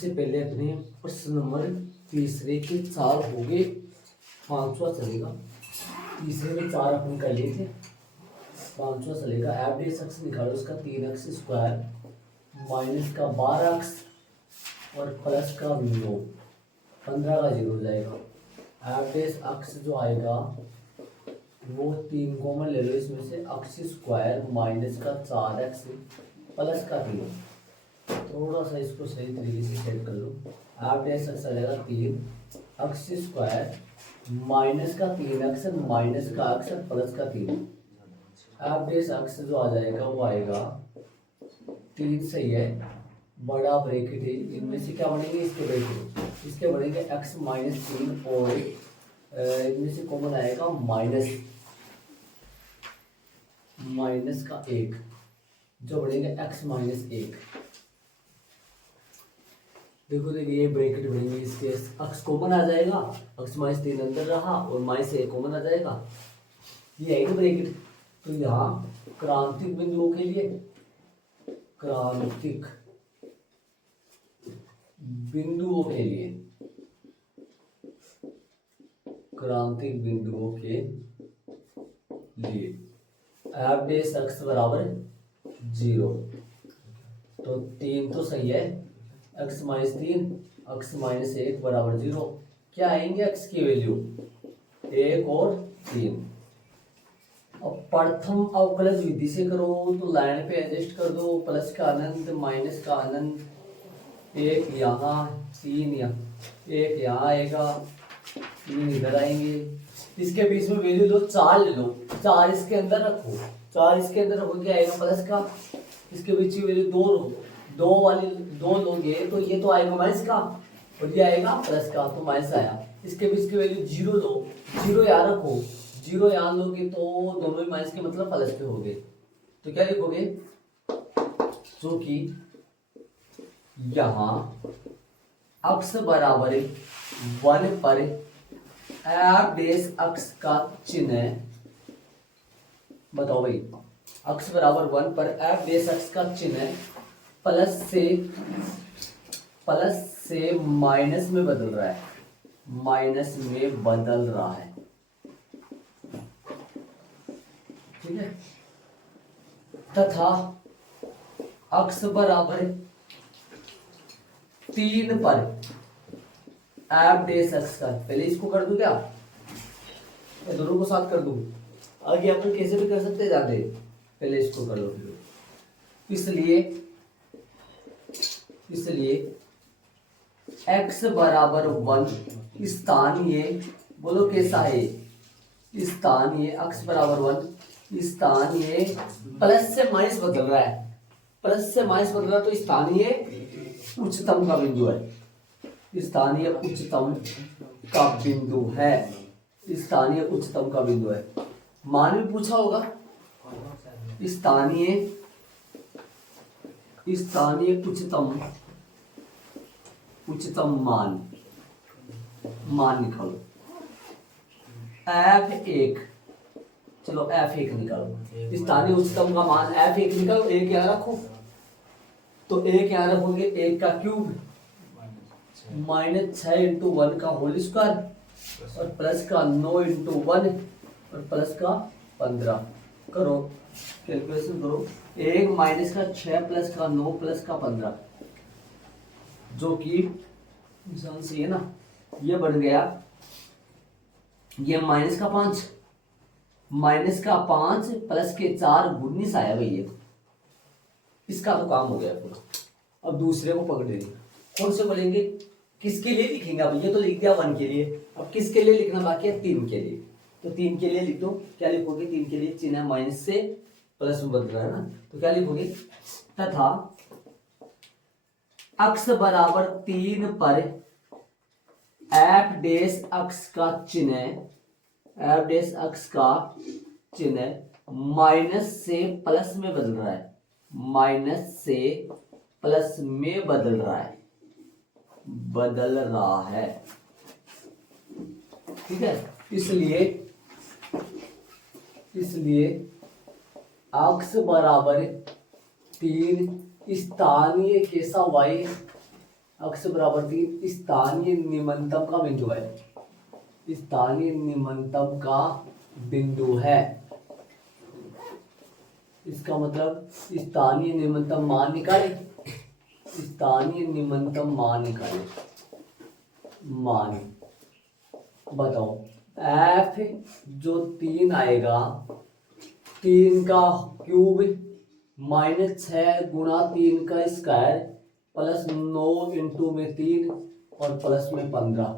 इससे पहले अपने प्रश्न नंबर तीसरे के 4 हो गए, 5वां चलेगा। तीसरे में 4 अपन कर लिए थे, 5वां चलेगा। एफ डी एक्स निकालो, उसका 3x स्क्वायर माइनस का 12x और प्लस का 9, 15 का 0 हो जाएगा। एफ डी एक्स जो आएगा वो 3 कॉमन ले लो इसमें से, एक्स स्क्वायर माइनस का 4x प्लस का 3। थोड़ा सा इसको सही तरीके से सेट कर लो। एफ डी एक्स आएगा 3 एक्स स्क्वायर माइनस का 3x माइनस का x प्लस का 3। एफ डी एक्स जो आ जाएगा वो आएगा 3, सही है, बड़ा ब्रैकेट है, इनमें से क्या बनेंगे, इसके ब्रैकेट, इसके बनेंगे x माइनस 3 और इनमें से कॉमन आएगा माइनस का 1, जो बनेगा x माइनस 1। देखो ये ब्रैकेट बनेंगे, इसके x कॉमन आ जाएगा, x माइनस 3 अंदर रहा और माइनस 1 कॉमन आ जाएगा, ये है ब्रैकेट। तो यहाँ क्रांतिक बिंदुओं के लिए, क्रांतिक बिंदुओं के लिए, क्रांतिक बिंदुओं के लिए एफ डी एक्स बराबर 0। तो 3 तो सही है, x माइनस 3 x माइनस 1 बराबर 0। क्या आएंगे x की वैल्यू 1 और 3। अब प्रथम अवकलज विधि से करो तो लाइन पे एडजस्ट कर दो, प्लस का अनंत माइनस का अनंत, 1 यहाँ 3 यहाँ, 1 यहाँ आएगा 3 इधर आएंगे, इसके बीच में वैल्यू दो 4 ले लो, 4 इसके अंदर रखो, 4 इसके अंदर रखो, क्या आएगा प्लस का, इसके बीच की वैल्यू 2 लो, 2 वाली 2 लोगे तो ये तो आएगा माइनस का और ये आएगा प्लस का, तो माइनस आया। इसके बीच की वैल्यू 0 लो, 0 यहाँ रखो, 0 यहाँ लोगे तो दोनों ही माइनस के मतलब प्लस पे हो गए। तो क्या लिखोगे, जो कि यहाँ x बराबर 1 पर एफ डेस x का चिन्ह, बताओ भाई, x बराबर 1 पर एफ डेस x का चिन्ह प्लस से माइनस में बदल रहा है, माइनस में बदल रहा है, ठीक है। तथा x बराबर 3 पर एफ डेस x का, पहले इसको कर दूं क्या, या दोनों को साथ कर दूं, आगे अपन कैसे भी कर सकते हैं, जाते पहले इसको कर लो। इसलिए x बराबर 1 स्थानीय, बोलो कैसा है, स्थानीय x बराबर 1 स्थानीय प्लस से माइनस बदल रहा है, प्लस से माइनस बदल रहा है, तो स्थानीय उच्चतम का बिंदु है, स्थानीय उच्चतम का बिंदु है, स्थानीय उच्चतम का बिंदु है। मान भी पूछा होगा, स्थानीय उच्चतम मान निकालो, F1, चलो F1 निकालो, स्थानीय उच्चतम का मान F1 निकालो, 1 यहाँ रखो, तो 1 यहाँ रखोगे, 1 का क्यूब माइनस 6 इंटू 1 का होल स्क्वायर और प्लस का 9 इंटू 1 और प्लस का 15, करो कैलकुलेशन करो, 1 माइनस का 6 प्लस का 9 प्लस का 15, जो कि निशान से है ना, ये बढ़ गया, ये माइनस का 5 प्लस के 4 19 आया भाई, ये इसका तो काम हो गया पूरा। अब दूसरे को पकड़ेंगे, कौन से बोलेंगे, किसके लिए लिखेंगे, अब ये तो लिख दिया 1 के लिए, अब किसके लिए लिखना बाकी है, 3 के लिए, तो 3 के लिए लिख दो। क्या लिखोगे, 3 के लिए चिन्ह माइनस से प्लस में बदल रहा है ना, तो क्या लिखोगे, तथा x बराबर 3 पर एफ डेस x का चिन्ह माइनस से प्लस में बदल रहा है, माइनस से प्लस में बदल रहा है, ठीक है। इसलिए x बराबर 3 स्थानीय कैसा y, अक्ष बराबर 3 स्थानीय निम्नतम का बिंदु है, स्थानीय निम्नतम का बिंदु है। इसका मतलब स्थानीय निम्नतम मान निकाले, स्थानीय निम्नतम मान निकाले। मान बताओ एफ जो 3 आएगा, 3 का क्यूब माइनस 6 गुणा 3 का स्क्वायर प्लस 9 इंटू में 3 और प्लस में 15।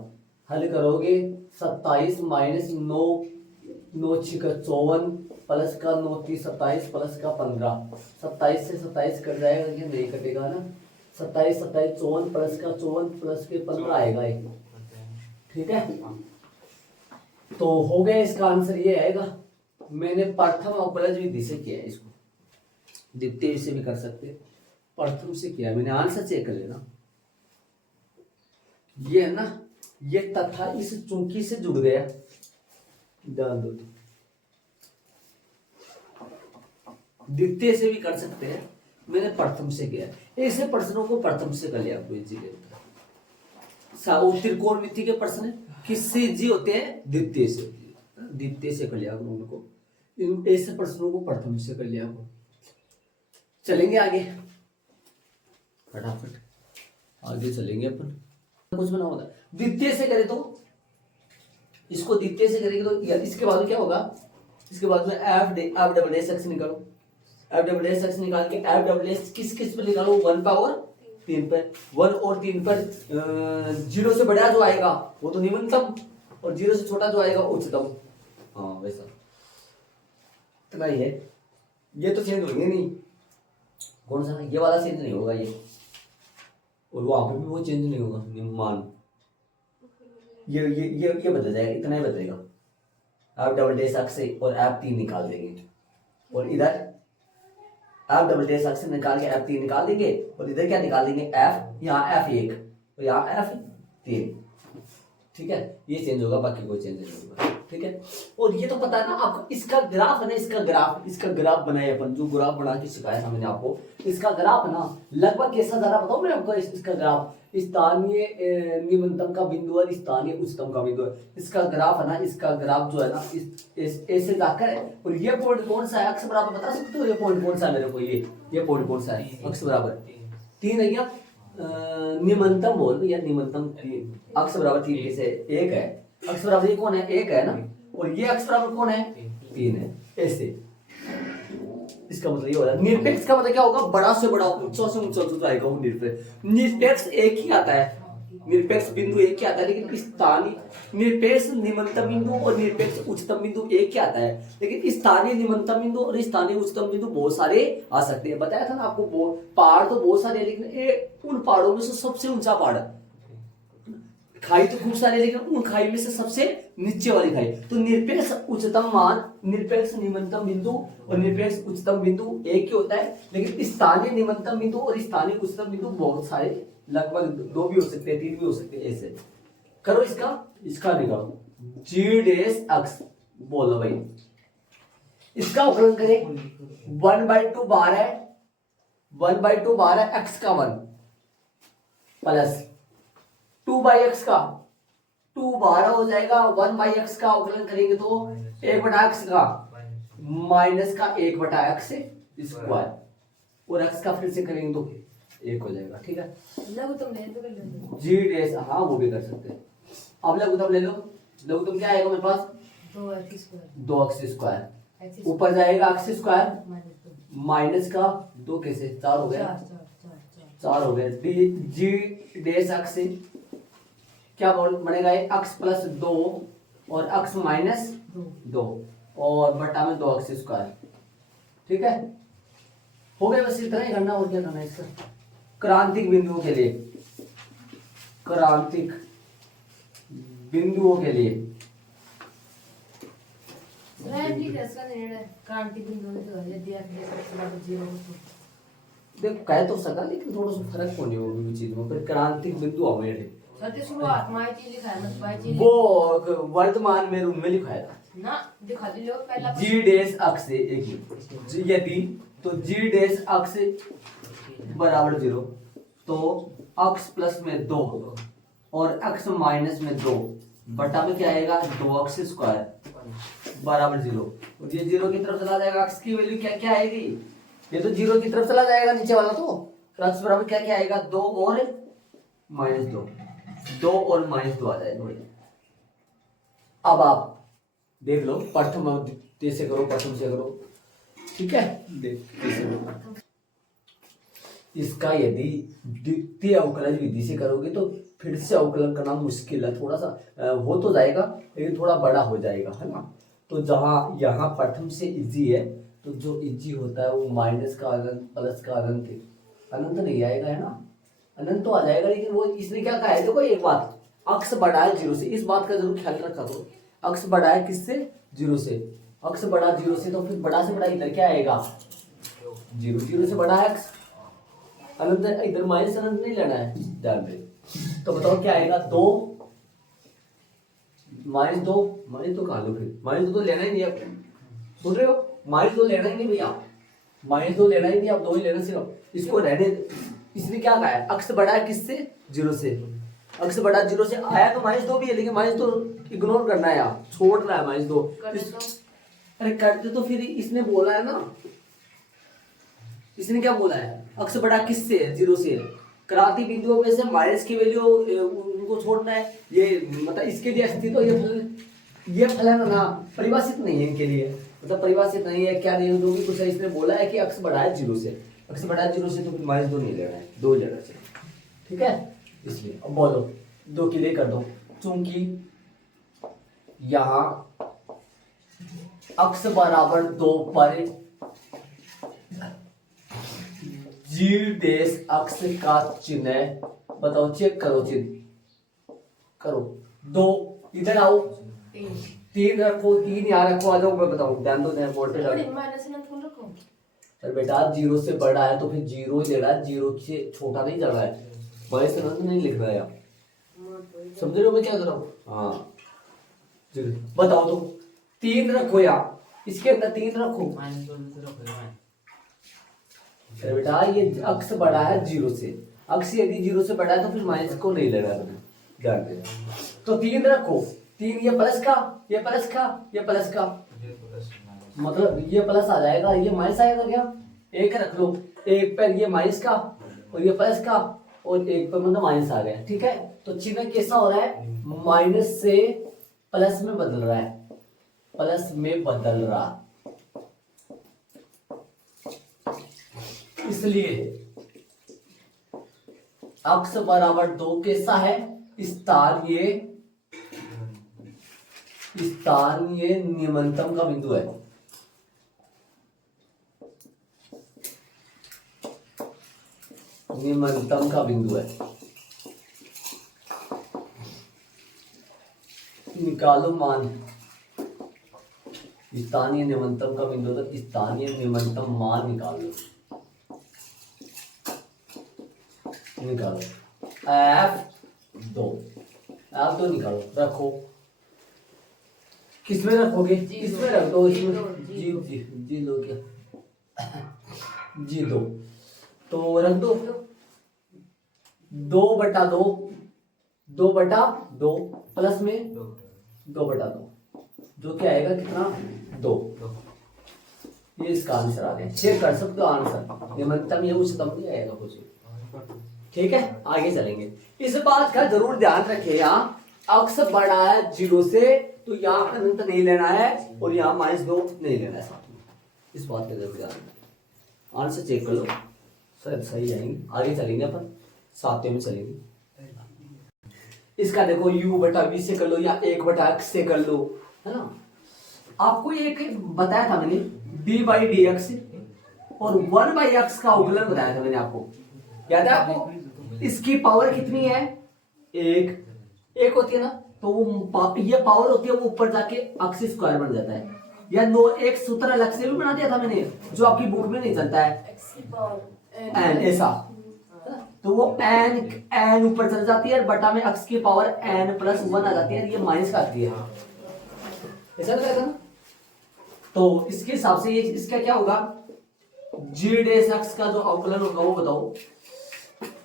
हल करोगे 27 माइनस 9, 9 6 54 प्लस का 9 30 27 प्लस का 15। 27 से 27 कट जाएगा, ये नहीं कटेगा ना। 27 27 54 प्लस का 54 प्लस के 15 आएगा ये, ठीक है। तो हो गया, इसका आंसर ये आएगा। मैंने प्रथम अपलज विधि से किया है इसको, द्वितीय से भी कर सकते हैं, प्रथम से किया। मैंने आंसर चेक कर लेना। ये है ना, ये तथा इस चुंकी से जुड़ गया, द्वितीय से भी कर सकते हैं, मैंने प्रथम से किया। ऐसे प्रश्नों को प्रथम से कर लिया आपको इजी लगता है। त्रिकोणमिति के प्रश्न किससे इजी होते हैं? द्वितीय से, द्वितीय से कर लिया उनको। इन ऐसे प्रश्नों को प्रथम से कर लिया। चलेंगे आगे, फटाफट आगे चलेंगे अपन। कुछ बना होगा द्वितीय से करें तो, इसको द्वितीय से करेंगे तो इसके बाद क्या होगा? इसके बाद में एफ डबल एस एक्स निकालो, एफ डबल एस एक्स निकाल के एफ डबल एस किस किस पर निकालो? 1 पावर 3 पर। 1 और 3 पर 0 से बड़ा जो आएगा वो तो निम्नतम, और 0 से छोटा जो आएगा उच्चतम। हाँ वैसा इतना ही है। ये तो चेंज होंगे नहीं, कौन सा? ये वाला चेंज नहीं होगा ये, और वहां पे भी वो चेंज नहीं होगा मान। ये बदल जाएगा, इतना ही बदलेगा। आप डबल डेस एक्स से और एफ 3 निकाल देंगे, और इधर आप डबल डेस एक्स से निकाल के एफ 3 निकाल देंगे, और इधर क्या निकाल देंगे? एफ, यहाँ एफ 1 और यहाँ एफ 3, ठीक है। ये चेंज होगा, बाकी कोई चेंज नहीं होगा, ठीक है। और ये तो पता है ना आपको, इसका ग्राफ है ना, इसका ग्राफ बनाए अपन, जो ग्राफ बना के सिखाया था मैंने आपको। इसका ग्राफ है ना लगभग कैसा जा रहा बताऊं मैं आपको? इसका ग्राफ स्थानीय निम्नतम का बिंदु और स्थानीय उच्चतम का बिंदु है। इसका ग्राफ है ना, इसका ग्राफ जो है ना ऐसे जाकर है। और ये पॉइंट कौन सा है? अक्ष बराबर बता सकते हो ये पॉइंट कौन सा है मेरे को? ये पॉइंट कौन सा है? अक्ष बराबर 3 है क्या? निम्नतम बोल भैया, निम्नतम 3, अक्ष बराबर 3 से 1 है। अक्ष बराबर ये कौन है? 1 है ना, और ये अक्ष बराबर कौन है? 3 है। ऐसे इसका मतलब ये हो रहा है। निरपेक्ष का मतलब क्या होगा? बड़ा से बड़ा, ऊंचा से ऊंचा जो आएगा वो निरपेक्ष। निरपेक्ष एक ही आता है, निरपेक्ष बिंदु एक ही आता है, लेकिन स्थानीय निरपेक्ष निम्नतम बिंदु और निरपेक्ष उच्चतम बिंदु एक ही आता है, लेकिन स्थानीय निम्नतम बिंदु और स्थानीय उच्चतम बिंदु बहुत सारे आ सकते हैं। बताया था ना आपको, पहाड़ तो बहुत सारे हैं, लेकिन उन पहाड़ों में से सबसे ऊंचा पहाड़, खाई तो खूब सारे, लेकिन उन खाई में से सबसे नीचे वाली खाई। तो निरपेक्ष उच्चतम मान, निरपेक्ष निम्नतम बिंदु और निरपेक्ष उच्चतम बिंदु एक ही होता है, लेकिन स्थानीय निम्नतम बिंदु और स्थानीय उच्चतम बिंदु बहुत सारे, लगभग 2 भी हो सकते हैं, 3 भी हो सकते हैं। ऐसे करो, इसका निकालो जी डेश अक्स, बोलो भाई इसका अवकलन करें। 1/2 बार है, 1/2 बार है एक्स का 1 प्लस 2/x का 2 12 हो जाएगा। 1/x का अवकलन करेंगे तो 1/x का माइनस का 1/x स्क्वायर, और x का फिर से करेंगे तो 1 हो जाएगा, ठीक है। जी डेश, हाँ वो भी कर सकते हैं। अब लघुत्तम ले लो, लघुत्तम क्या आएगा मेरे पास? 2x स्क्वायर, ऊपर जाएगा x स्क्वायर माइनस का 2 कैसे 4 हो गया, 4 हो गया। जी डेश एक्स से क्या बनेगा? x प्लस 2 और x माइनस 2 और बटा में 2x स्क्वायर, ठीक है। हो गया, बस इतना ही करना, और क्या करना है इसका? क्रांतिक बिंदुओं के लिए, क्रांतिक बिंदुओं के लिए देख कह तो सका, लेकिन थोड़ा सा फर्क होने वाली चीज में, पर क्रांतिक बिंदु हमें वो वर्तमान में रूम में लिखाया था ना, दिखा दो पहला जी डेश अक्ष से एक ही, यदि तो जी डेश अक्ष बराबर 0, तो x प्लस में 2 और x माइनस में 2 बटा में क्या आएगा 2x स्क्वायर बराबर 0। और ये 0 की तरफ चला जाएगा, x की वैल्यू क्या क्या आएगी, ये तो 0 की तरफ चला जाएगा नीचे वाला, तो x बराबर क्या क्या आएगा 2 और -2, 2 और -2 आ जाएगा। अब आप देख लो प्रथम द्वितीय से करो, प्रथम से करो, ठीक है। देख इसका यदि द्वितीय अवकलज विधि से करोगे तो फिर से अवकलन करना मुश्किल है, थोड़ा सा हो तो जाएगा लेकिन थोड़ा बड़ा हो जाएगा, है ना। तो जहाँ यहाँ प्रथम से इजी है, तो जो इजी होता है वो माइनस का अनंत प्लस का अनंत, अनंत नहीं आएगा, है ना, अनंत तो आ जाएगा, लेकिन वो इसने क्या कहा है, देखो एक बात, अक्स बढ़ा है 0 से, इस बात का जरूर ख्याल रखा करो, अक्स बढ़ा है किससे 0 से, अक्स बढ़ा 0 से, तो फिर बड़ा से बड़ा इधर क्या आएगा 0, 0 से बड़ा है अक्स, अनंत इधर माइनस अनंत नहीं लेना है ध्यान में। तो बताओ क्या आएगा 2 -2, -2 कहा लो, फिर -2 तो लेना ही नहीं, आप सुन रहे हो, -2 लेना ही नहीं भैया, -2 लेना ही नहीं, आप 2 ही लेना सिर्फ, इसको रहने। इसने क्या कहा है अक्स बढ़ा है किससे 0 से, अक्स बढ़ा 0 से आया तो -2 भी है, लेकिन -2 इग्नोर करना है, आप छोड़ना है -2। अरे करते तो फिर इसने बोला है ना, इसने क्या बोला है अक्स बढ़ा किससे 0 से, क्रांति बिंदुओं में से माइनस की वैल्यू उनको छोड़ना है, ये मतलब इसके लिए अस्तित्व, ये फलन ना परिभाषित नहीं है इनके लिए, मतलब परिभाषित नहीं है, क्या नहीं, जो भी कुछ है, इसने बोला है कि अक्स बढ़ा है 0 से, अक्स बढ़ा है 0 से, तो फिर -2 नहीं लेना है, 2 लेना चाहिए, ठीक है। इसलिए अब बोलो 2 के लिए कर दो, चूंकि यहाँ अक्स बराबर 2 पर जी डेश अक्स का चिन्ह, बताओ चेक करो, चिन्ह करो, 2 इधर आओ, 3 रखो, 3 यहाँ रखो, आ जाओ, मैं बताऊं, ध्यान दो, वोल्टेज चल बेटा 0 से बड़ा है तो फिर 0 ही लेना है, 0 से छोटा नहीं जाना है, माइनस अनंत नहीं लिखना है, समझ रहे हो मैं क्या कर रहा हूँ, हाँ बताओ, तो 3 रखो यार, इसके अंदर 3 रखो, अरे बेटा ये अक्स बढ़ा है 0 से, अक्स यदि 0 से बड़ा है तो फिर माइनस को नहीं लेना तुम्हें, ध्यान देना, तो 3 रखो, 3 ये प्लस का, ये प्लस का, ये प्लस का, मतलब ये प्लस आ जाएगा, ये माइनस आएगा क्या, 1 रख लो, 1 पर ये माइनस का और ये प्लस का, और 1 पर मतलब माइनस आ गया, ठीक है। तो चिन्ह कैसा हो रहा है, माइनस से प्लस में बदल रहा है, प्लस में बदल रहा, इसलिए अक्स बराबर 2 कैसा है, स्थानीय न्यूनतम का बिंदु है, न्यूनतम का बिंदु है, निकालो मान, स्थानीय न्यूनतम का बिंदु, तो स्थानीय न्यूनतम मान निकालो, निकालो F2 निकालो, रखो, किसमें रखोगे, इसमें रख दो, इसमें जी लो क्या G2, तो रख दो 2/2, 2/2 प्लस में 2/2, जो क्या आएगा कितना 2, ये इसका आंसर आ गया, चेक कर सकते हो आंसर, न्यूनतम या उच्चतम नहीं आएगा कुछ, ठीक है। आगे चलेंगे, इस बात का जरूर ध्यान रखिए, यहाँ अक्स बढ़ा है 0 से, तो यहाँ अनंत नहीं लेना है और यहाँ -2 नहीं लेना है साथ में, इस बात का जरूर ध्यान, आंसर चेक कर लो, शायद सही जाएंगे, आगे चलेंगे अपन, सातवें में चलेंगे। इसका देखो u/v से कर लो या 1/x से कर लो, है ना। आपको एक बताया था मैंने d/dx और 1/x का अवकलन बताया था मैंने आपको, याद है आपको, इसकी पावर कितनी है, 1 होती है ना, तो वो ये पावर होती है, वो ऊपर जाके x स्क्वायर बन जाता है, या नो एक सूत्र अलग से भी बना दिया था मैंने, जो आपकी बुक में नहीं चलता है, n ऐसा, तो वो n ऊपर चल जाती है, बटा में x की पावर n+1 आ जाती है, ये माइनस का आती है, ऐसा लगा था ना। तो इसके हिसाब से ये इसका क्या होगा, g' x का जो अवकलन होगा वो बताओ,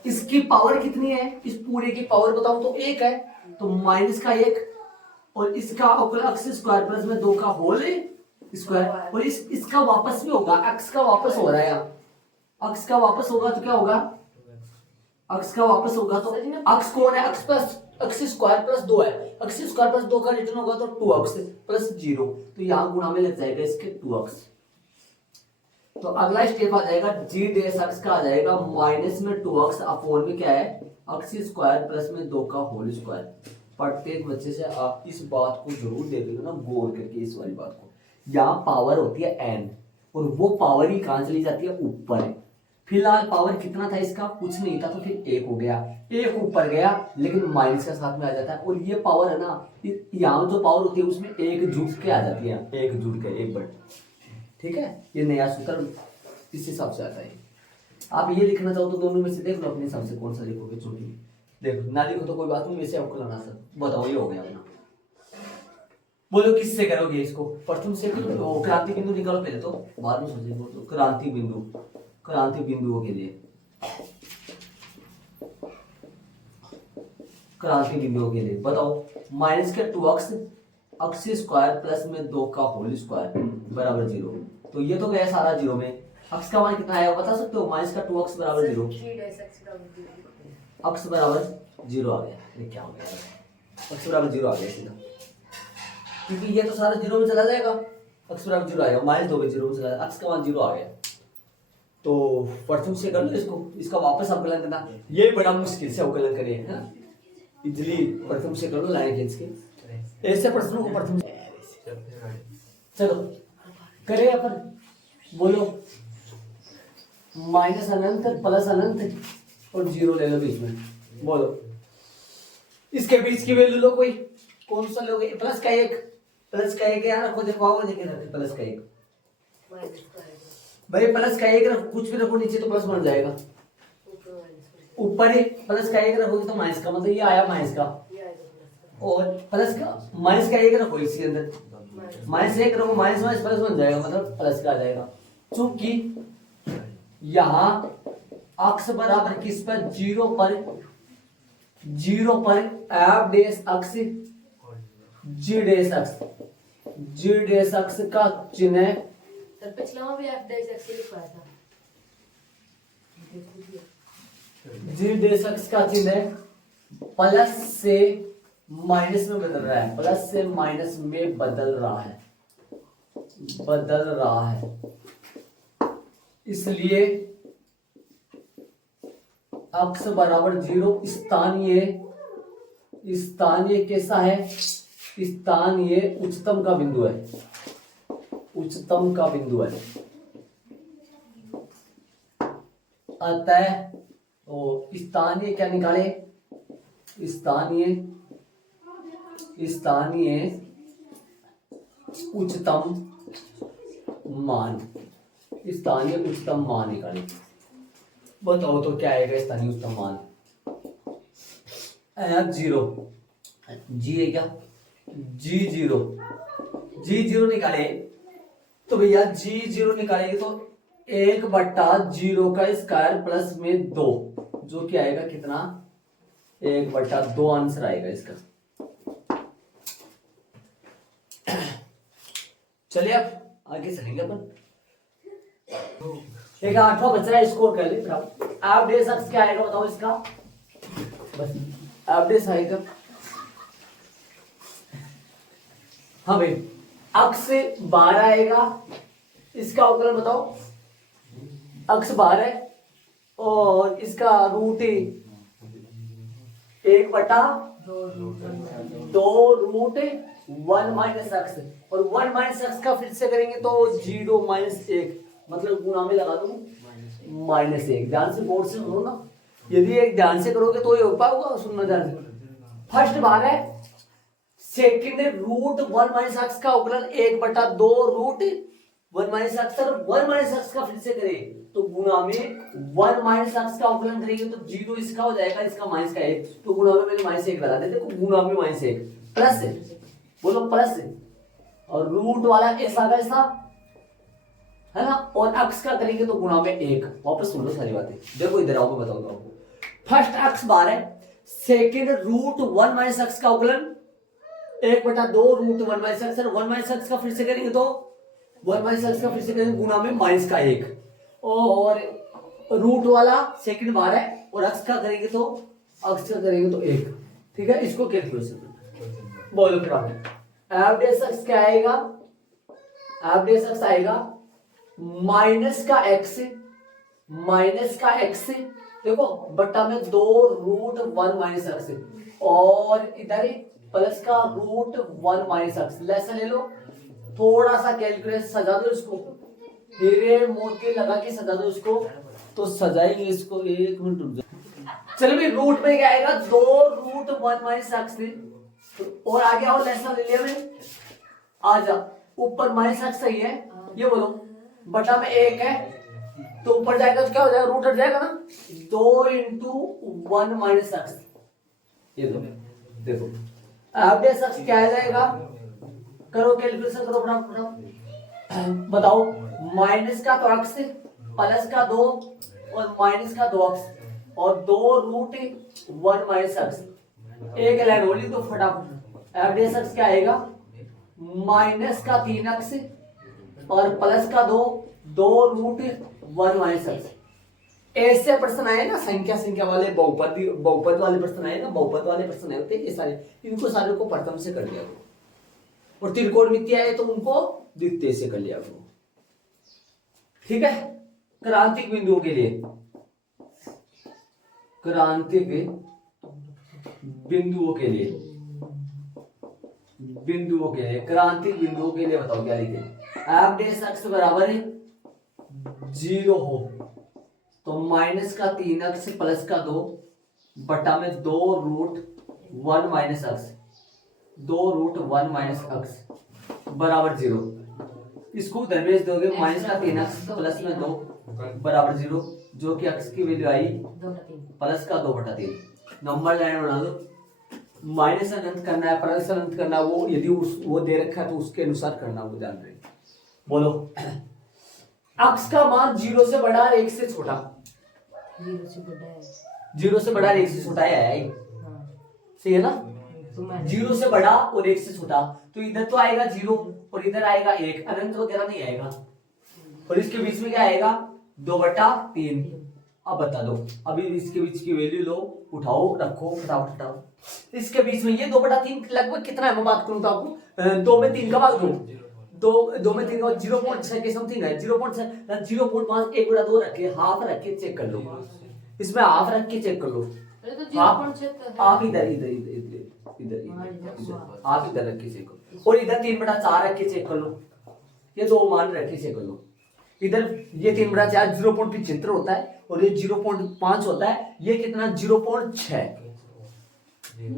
इसकी पावर कितनी है, इस पूरे की पावर बताऊं तो 1 है, तो माइनस का 1 और इसका अक्स स्क्वायर प्लस में 2 का होल स्क्वायर, और इसका वापस भी होगा, एक्स का वापस हो रहा है, अक्स का वापस होगा तो क्या होगा, अक्स का वापस होगा तो अक्स कौन है, अक्स प्लस अक्स स्क्वायर प्लस 2 है, अक्स स्क्वायर प्लस 2 का रिटर्न होगा तो 2 अक्स प्लस 0, तो यहां गुणा में लग जाएगा इसके 2 अक्स। तो अगला स्टेप आ जाएगा जी डैश अक्स का आ जाएगा माइनस में 2 अक्स अपॉन में क्या है अक्स स्क्वायर प्लस में 2 का होल स्क्वायर। प्रत्येक बच्चे से आप इस बात को जरूर देख लेना गौर करके, इस वाली बात को। यहाँ पावर होती है n और वो पावर ही कहां चली जाती है, ऊपर है। फिलहाल पावर कितना था इसका, कुछ नहीं था, तो फिर 1 हो गया, 1 ऊपर गया लेकिन माइनस का साथ में आ जाता है। और ये पावर है ना, यहाँ जो पावर होती है उसमें 1 जुड़ के आ जाती है, 1 जुड़ के 1 बढ़, ठीक है। ये नया सूत्र इस हिसाब से आता है। आप ये लिखना चाहो तो दोनों में से देख लो अपने हिसाब से कौन सा लिखोगे, चुनिए। देखो ना लिखो तो कोई बात नहीं, वैसे आपको लाना सर, बताओ ये हो गया अपना। बोलो किससे करोगे इसको, प्रथम से क्रांति बिंदु निकालो पहले, तो बाद में सोचेंगे। तो क्रांति बिंदुओं के लिए, क्रांति बिंदुओं के लिए बताओ, माइनस के 2 अक्स स्क्वायर प्लस में 2 का होल स्क्वायर बराबर 0। तो ये तो गया सारा 0 में। अक्स का मान कितना आया बता सकते हो, माइनस का 2 अक्स बराबर 0, अक्स बराबर 0 आ गया। ये क्या हो गया, अक्स बराबर 0 आ गया सीधा, क्योंकि ये तो सारा 0 में चला जाएगा, अक्स बराबर 0 आएगा, माइनस 2 में 0 में चला जाएगा, अक्स का मान 0 आ गया। तो प्रथम से कर लो इसको, इसका वापस अवकलन करना ये बड़ा मुश्किल से अवकलन करें, इजली प्रथम से कर लो लाइन खींच के, ऐसे प्रश्नों को प्रथम चलो करें अपन। बोलो माइनस अनंत प्लस अनंत और 0 ले लो बीच में, बोलो इसके बीच की वैल्यू लो, कोई कौन सा लोगे, प्लस का 1, प्लस का 1 यहाँ रखो, देखो आओ देखे रखे प्लस का 1, भाई प्लस का 1 रखो, कुछ भी रखो नीचे तो प्लस बन जाएगा, ऊपर ही प्लस का 1 रखोगे तो माइनस का, मतलब ये आया माइनस का, और प्लस का माइनस का 1 रखो इसके अंदर, माइनस 1 रखो, माइनस माइनस प्लस बन जाएगा, मतलब प्लस का आ जाएगा। चूंकि यहाँ अक्स बराबर किस पर, 0 पर एफ डैश अक्स जी डैश अक्स, जी डैश अक्स का चिन्ह, सर पिछला में भी एफ डैश एक्स लिखा था, जी डैश अक्स का चिन्ह प्लस से माइनस में बदल रहा है, प्लस से माइनस में बदल रहा है, इसलिए अक्स बराबर 0 स्थानीय कैसा है, स्थानीय उच्चतम का बिंदु है, उच्चतम का बिंदु है। अतः स्थानीय क्या निकाले, स्थानीय उच्चतम मान, स्थानीय उच्चतम मान निकाले। बताओ तो क्या आएगा स्थानीय उच्चतम मान, F0 जी है क्या, G0 निकाले तो भैया G0 निकालेंगे तो 1/0 का स्क्वायर प्लस में 2, जो कि आएगा कितना, 1/2 आंसर आएगा इसका। चलिए अब आगे चलेंगे अपन। एक 8वां बच रहा है, स्कोर कर ले। एफ डैश एक्स क्या आएगा बताओ इसका, बस एफ डैश आएगा, हाँ भाई अक्स 12 आएगा, इसका अवकलन बताओ, अक्स 12 है और इसका रूट 1/2 रूट 1 माइनस एक्स, और 1 माइनस एक्स का फिर से करेंगे तो 0 माइनस 1, मतलब गुणा में लगा दूं -1। ध्यान से बोर्ड से सुनो ना, यदि एक ध्यान से करोगे तो ये हो पाएगा, सुनना ध्यान से। फर्स्ट बार है, सेकंड रूट 1 माइनस एक्स का अवकलन 1/2 root 1 minus x, 1 minus x का फिर से करें तो गुणा में 1 माइनस एक्स का अवकलन करेंगे तो 0 इसका हो जाएगा, इसका माइनस का 1, तो गुणा में मैंने -1 लगा दिया, देखो गुणा में -1 प्लस, बोलो प्लस, और रूट वाला ऐसा कैसा है ना, और अक्स का करेंगे तो गुणा में 1। वापस सुन लो सारी बातें, देखो इधर आओ मैं बताऊंगा आपको। फर्स्ट अक्स बार है, सेकेंड रूट 1 माइनस अक्स का अवकलन 1/2 रूट 1 माइनस अक्स, 1 माइनस अक्स का फिर से करेंगे तो 1 माइनस अक्स का फिर से करेंगे गुना में माइनस का 1, और रूट वाला सेकंड बार है और अक्स का करेंगे तो 1, ठीक है। इसको कैलकुलेशन बोलो फिर एफ डेस अक्स क्या आएगा, एफ डेस अक्स आएगा माइनस का एक्स देखो बट्टा में 2 रूट 1 माइनस एक्स, और इधर प्लस का रूट 1 माइनस एक्स। लेसन ले लो, थोड़ा सा कैलकुलेशन सजा दो इसको, हीरे मोती लगा के सजा दो इसको, तो सजाएंगे इसको। 1 मिनट रुक जाओ। चलो भाई, रूट में क्या आएगा 2 रूट 1 माइनस एक्स, और आगे और लेसन ले लिया मैंने, आ जा ऊपर माइनस एक्स सही है, ये बोलो बटा में 1 है तो ऊपर जाएगा तो क्या हो जाएगा, रूट हट जाएगा ना, 2 इंटू 1 माइनस एक्स। ये देखो एफ डेस एक्स क्या आ जाएगा, करो कैलकुलेशन करो फटाफट बताओ। माइनस का तो एक्स, प्लस का 2 और माइनस का 2 एक्स, और 2 रूट 1 माइनस एक्स, एक लाइन होली तो फटाफट एफ डेस एक्स क्या आएगा, माइनस का 3 एक्स और प्लस का 2 रूट 1 माइनस एक्स। ऐसे प्रश्न आए ना, संख्या वाले बहुपद वाले प्रश्न आए ना, बहुपद वाले प्रश्न आए होते हैं ये सारे, इनको सारे को प्रथम से कर लिया करो, और त्रिकोणमितीय आए तो उनको द्वितीय से कर लिया करो, ठीक है। क्रांतिक बिंदुओं के लिए, क्रांतिक बिंदुओं के लिए, क्रांतिक बिंदुओं के लिए बताओ क्या लिखे, एफ डेस एक्स बराबर 0 हो तो माइनस का 3 एक्स प्लस का 2 बटा में 2 root 1 minus x, 2 root 1 minus x बराबर 0। इसको दरवेश दोगे, माइनस का 3 एक्स प्लस में 2 बराबर 0, जो कि एक्स की वैल्यू आई प्लस का 2/3। नंबर लाइन बना दो, माइनस अनंत करना है प्लस अनंत करना है, वो यदि वो दे रखा है तो उसके अनुसार करना, वो ध्यान रहे। बोलो अक्स का मान 0 से बड़ा और 1 से छोटा, 0 से बड़ा है, 0 से बड़ा और 1 से छोटा है, सही है ना। 0 से बड़ा और 1 से छोटा, तो इधर तो आएगा 0 और इधर आएगा 1, अनंत वगैरह नहीं आएगा, और इसके बीच में क्या आएगा 2/3। अब बता दो, अभी इसके बीच की वैल्यू लो, उठाओ रखो फटाफट हटाओ। इसके बीच में ये 2/3 लगभग कितना है, मैं बात करूं तो आपको 2 में 3 का भाग दो, 2 में 3 का 0.6 के समथिंग है, 0.6 0.5 1/2 रखे, हाफ रख के चेक कर लो, इसमें हाफ रख के चेक कर लो। आप इधर इधर इधर इधर इधर आप इधर रख के चेक करो, और इधर 3/4 रख के चेक कर लो, ये 2 मान रख के चेक कर लो। इधर ये 3/4 0.75 होता है, और ये 0.5 होता है, ये कितना 0.6 है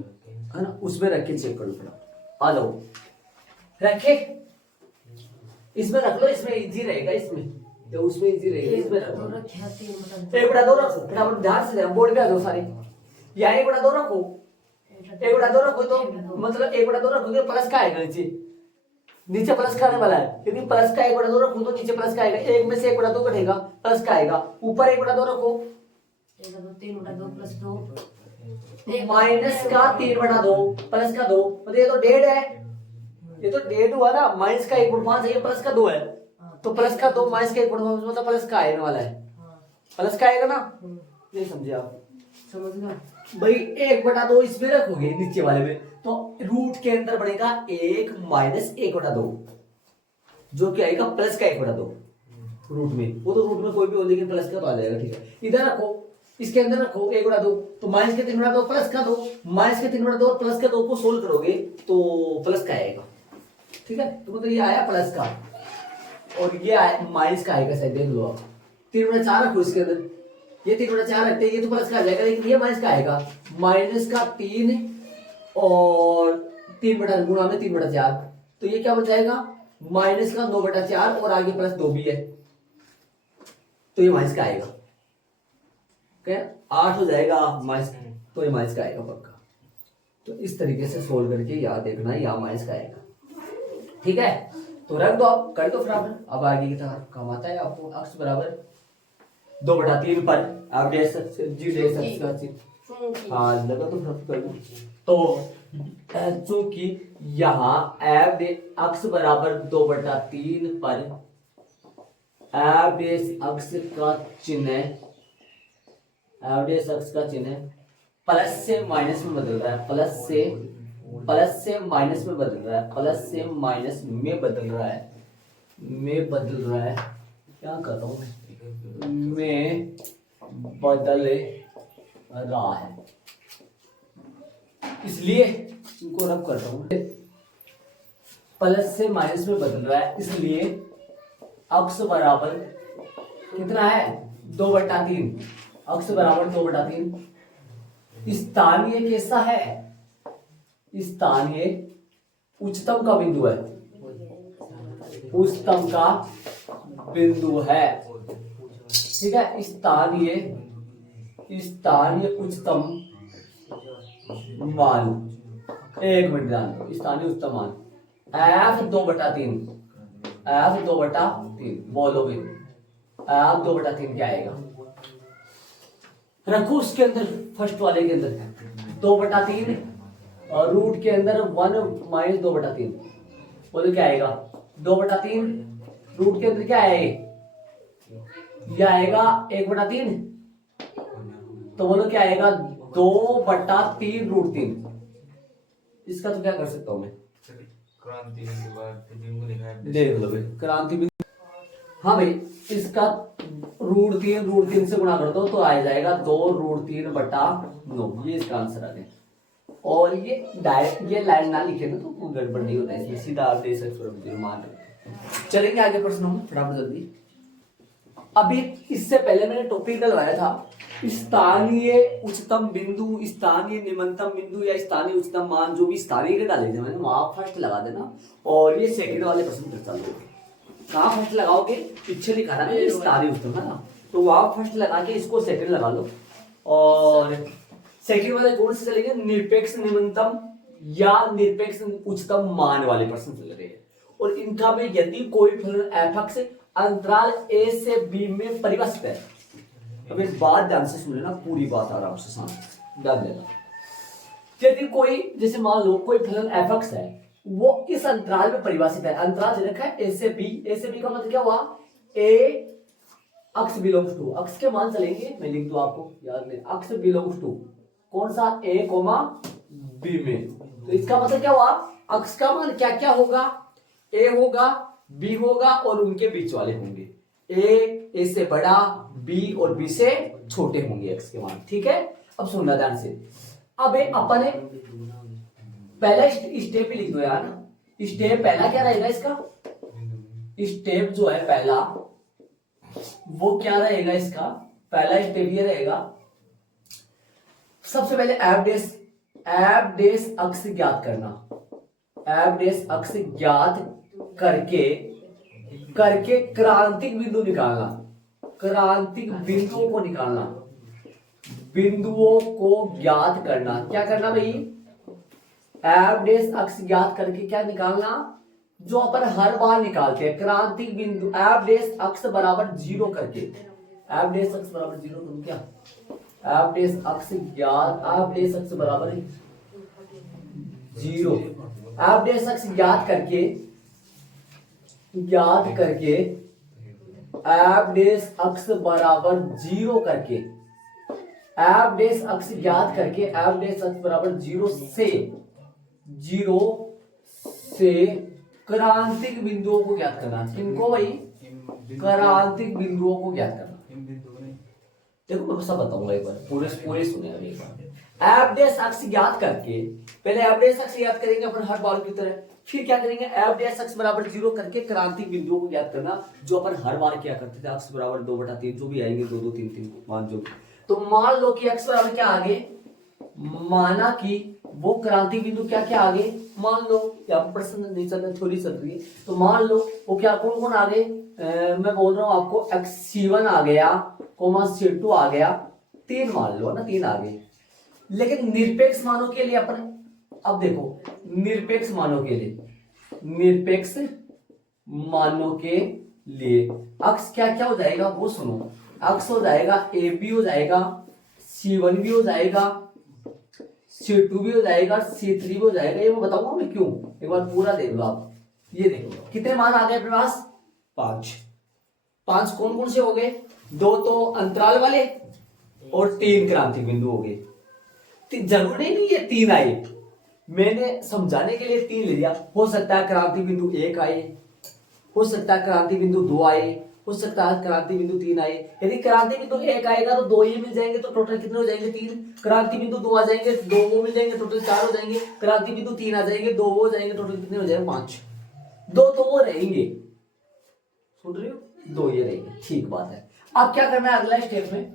ना, उसमें रख के चेक कर लो। आ जाओ रखे, इसमें रख लो, इसमें इजी रहेगा, इसमें तो उसमें इजी रहेगा, इसमें रख लो। 1/2 रखो फटाफट, ध्यान से बोर्ड पे आ जाओ सारे, या 1/2 रखो, 1/2 रखो तो मतलब 1/2 रखोगे प्लस का आएगा, नीचे प्लस का आने वाला है, यदि प्लस का 1/2 रखो तो नीचे प्लस का आएगा, 1 में से 1/2 कटेगा प्लस का आएगा, ऊपर 1/2 रखो, 3/2 प्लस 2 माइनस का 3/2 प्लस का 2, मतलब ये तो 1.5 है, ये तो 1.5 हुआ ना, माइनस का 1/5 है, ये प्लस का 2 है, तो प्लस का 2 माइनस का 1/5 मतलब प्लस का आने वाला है, प्लस का आएगा ना, नहीं समझे आप, समझ गया भाई 1/2 इसमें रखोगे नीचे वाले में, तो रूट के अंदर बनेगा 1 माइनस 1/2, जो क्या आएगा प्लस का 1/2 रूट में, वो तो रूट में कोई भी हो लेकिन प्लस का तो आ जाएगा, ठीक है। इधर रखो, इसके अंदर रखो 1/2, तो माइनस के 3/2 प्लस का 2, माइनस के 3/2 और प्लस का 2 को सोल्व करोगे तो प्लस का आएगा, ठीक है। तो मतलब ये आया प्लस का, और ये आया माइनस का आएगा, शायद देख लो आप, 3/4 रखो इसके अंदर, ये 3/4 रखते हैं, ये तो प्लस का आ जाएगा, लेकिन ये माइनस का आएगा, माइनस का 3 और 3 गुणा में 3/4, तो ये क्या बन जाएगा माइनस का 9/4, और आगे प्लस 2 भी है, तो ये माइनस का आएगा, क्या 8 हो जाएगा माइनस, तो ये माइनस का आएगा पक्का। तो इस तरीके से सोल्व करके याद देखना, यहाँ माइनस का आएगा, ठीक है। तो रख दो, आप कर दो फटाफट, अब आगे की तरह काम आता है आपको। अक्स बराबर 2/3 पर एफ डैश एक्स जी डैश एक्स का चिन्ह, चूंकि हाँ लगा तो सब कर दो। तो चूंकि यहाँ एफ अक्स बराबर 2/3 पर एफ डैश अक्स का चिन्ह, एफ डैश अक्स का चिन्ह प्लस से माइनस में बदल रहा है, प्लस से माइनस में बदल रहा है, प्लस से माइनस में बदल रहा है, में बदल रहा है, क्या कर रहा हूँ में बदल रहा है, इसलिए इनको रब करता हूँ। प्लस से माइनस में बदल रहा है, इसलिए अक्स बराबर कितना है 2/3, अक्स बराबर 2/3। स्थानीय कैसा है, स्थानीय उच्चतम का बिंदु है, उच्चतम का बिंदु है, ठीक है। स्थानीय उच्चतम मान, एक मिनट ध्यान दो, स्थानीय उच्चतम मान f 2/3, f 2/3 बोलोगे, f 2/3 क्या आएगा, रखो उसके अंदर, फर्स्ट वाले के अंदर 2/3 और रूट के अंदर 1 - 2/3, बोलो क्या आएगा 2/3, रूट के अंदर क्या है ये आएगा 1/3, तो बोलो क्या आएगा 2/3 रूट 3। इसका तो क्या कर सकता हूं मैं, क्रांति के बाद बिंदु लिखा है, देख लो भाई क्रांति बिंदु, हाँ भाई इसका रूट 3 से गुणा कर दो तो आ जाएगा 2√3/9, ये इसका आंसर आ गया। और ये डायरेक्ट ये लाइन ना लिखे ना तो गड़बड़ नहीं होता है, इसमें सीधा आप दे सकते हो मान। चलेंगे आगे प्रश्नों में फटाफट जल्दी। अभी इससे पहले मैंने टॉपिक डलवाया था स्थानीय उच्चतम बिंदु, स्थानीय निम्नतम बिंदु या स्थानीय उच्चतम मान, जो भी स्थानीय के डाले थे मैंने वहां फर्स्ट लगा देना, और ये सेकंड वाले प्रश्न पर चल रहे। कहाँ फर्स्ट लगाओगे, पीछे लिखा था ना स्थानीय उच्चतम है ना, तो वहां फर्स्ट लगा के इसको सेकंड लगा लो, और सेकंड वाले कौन से चलेंगे, निरपेक्ष निम्नतम या निरपेक्ष उच्चतम मान वाले प्रश्न चल रहे हैं। और इनका में यदि कोई फलन f(x) अंतराल a से b में परिभाषित है, अब एक बात ध्यान से सुन लेना, पूरी बात आराम से शांत ध्यान देना। यदि कोई जैसे मान लो कोई फलन f(x) है, वो इस अंतराल में परिभाषित है, अंतराल दे रखा है a से b का मतलब क्या हुआ, a अक्स बिलोंग्स टू, अक्स के मान चलेंगे, मैं लिख दूं आपको याद नहीं, अक्स बिलोंग्स टू कौन सा a, b में, तो इसका मतलब क्या हुआ, अक्स का मान क्या क्या होगा, a होगा, b होगा और उनके बीच वाले होंगे, a से बड़ा, b और b से छोटे होंगे x के मान, ठीक है। अब सुनना ध्यान से, अब अपन पहला स्टेप ही लिख दो यार, स्टेप पहला क्या रहेगा इसका, स्टेप जो है पहला वो क्या रहेगा, इसका पहला स्टेप ये रहेगा, सबसे पहले एफ डैश अक्स ज्ञात करना, एफ डैश अक्स ज्ञात करके क्रांतिक बिंदु निकालना, क्रांतिक बिंदुओं को निकालना, बिंदुओं को ज्ञात करना, क्या करना भाई, एफ डैश अक्स ज्ञात करके क्या निकालना, जो अपन हर बार निकालते हैं क्रांतिक बिंदु, एफ डैश अक्स बराबर 0 करके, एफ डैश अक्स बराबर 0 करूं क्या, एफ डैश अक्स ज्ञात, एफ डैश अक्स बराबर 0, एफ डैश अक्स ज्ञात करके एफ डैश अक्स बराबर 0 करके, एफ डैश अक्स ज्ञात करके एफ डैश अक्स बराबर 0 से क्रांतिक बिंदुओं को ज्ञात करना, किनको भाई, क्रांतिक बिंदुओं को ज्ञात करना। देखो मैं सब बताऊंगा एक बार, पूरे सुने अभी एक बार। एफ डैश अक्स ज्ञात करके, पहले एफ डैश अक्स ज्ञात करेंगे अपन हर बार की तरह, फिर क्या करेंगे एफ डैश अक्स बराबर 0 करके क्रांतिक बिंदुओं को ज्ञात करना, जो अपन हर बार क्या करते थे, अक्स बराबर 2/3 जो भी आएंगे 2 2 3 3 मान जो, तो मान लो कि अक्स बराबर क्या आगे, माना कि वो क्रांतिक बिंदु क्या क्या आगे, मान लो यहाँ पर प्रश्न नहीं चल रहा, थ्योरी चल रही है, तो मान लो वो क्या कौन कौन आगे, मैं बोल रहा हूँ आपको x(c1) आ गया, c2 आ गया, 3 मान लो ना, 3 आ गए। लेकिन निरपेक्ष मानों के लिए अपन, अब देखो निरपेक्ष मानों के लिए अक्स क्या क्या हो जाएगा वो सुनो, x हो जाएगा, ए बी हो जाएगा, C1 भी हो जाएगा, C2 भी हो जाएगा, C3 भी हो जाएगा। ये मैं बताऊंगा मैं क्यों, एक बार पूरा देख लो आप। ये देखो कितने मान आ गए अपने पास, 5। 5 कौन कौन से हो गए, 2 तो अंतराल वाले और 3 क्रांतिक बिंदु हो गए। जरूरी नहीं है 3 आए, मैंने समझाने के लिए 3 ले लिया। हो सकता है क्रांतिक बिंदु 1 आए, हो सकता है क्रांतिक बिंदु 2 आए, हो सकता है क्रांति बिंदु 3 आए। यदि क्रांति बिंदु 1 आएगा तो 2 ही मिल जाएंगे, तो टोटल कितने हो जाएंगे, 3। क्रांति बिंदु 2 आ जाएंगे, 2 वो मिल जाएंगे, टोटल 4 हो जाएंगे। क्रांति बिंदु 3 आ जाएंगे, 2 वो हो जाएंगे, टोटल कितने हो जाएंगे, 5। 2 तो वो रहेंगे, सुन रहे हो, 2 ये रहेंगे, ठीक बात है। अब क्या करना है अगला स्टेप में,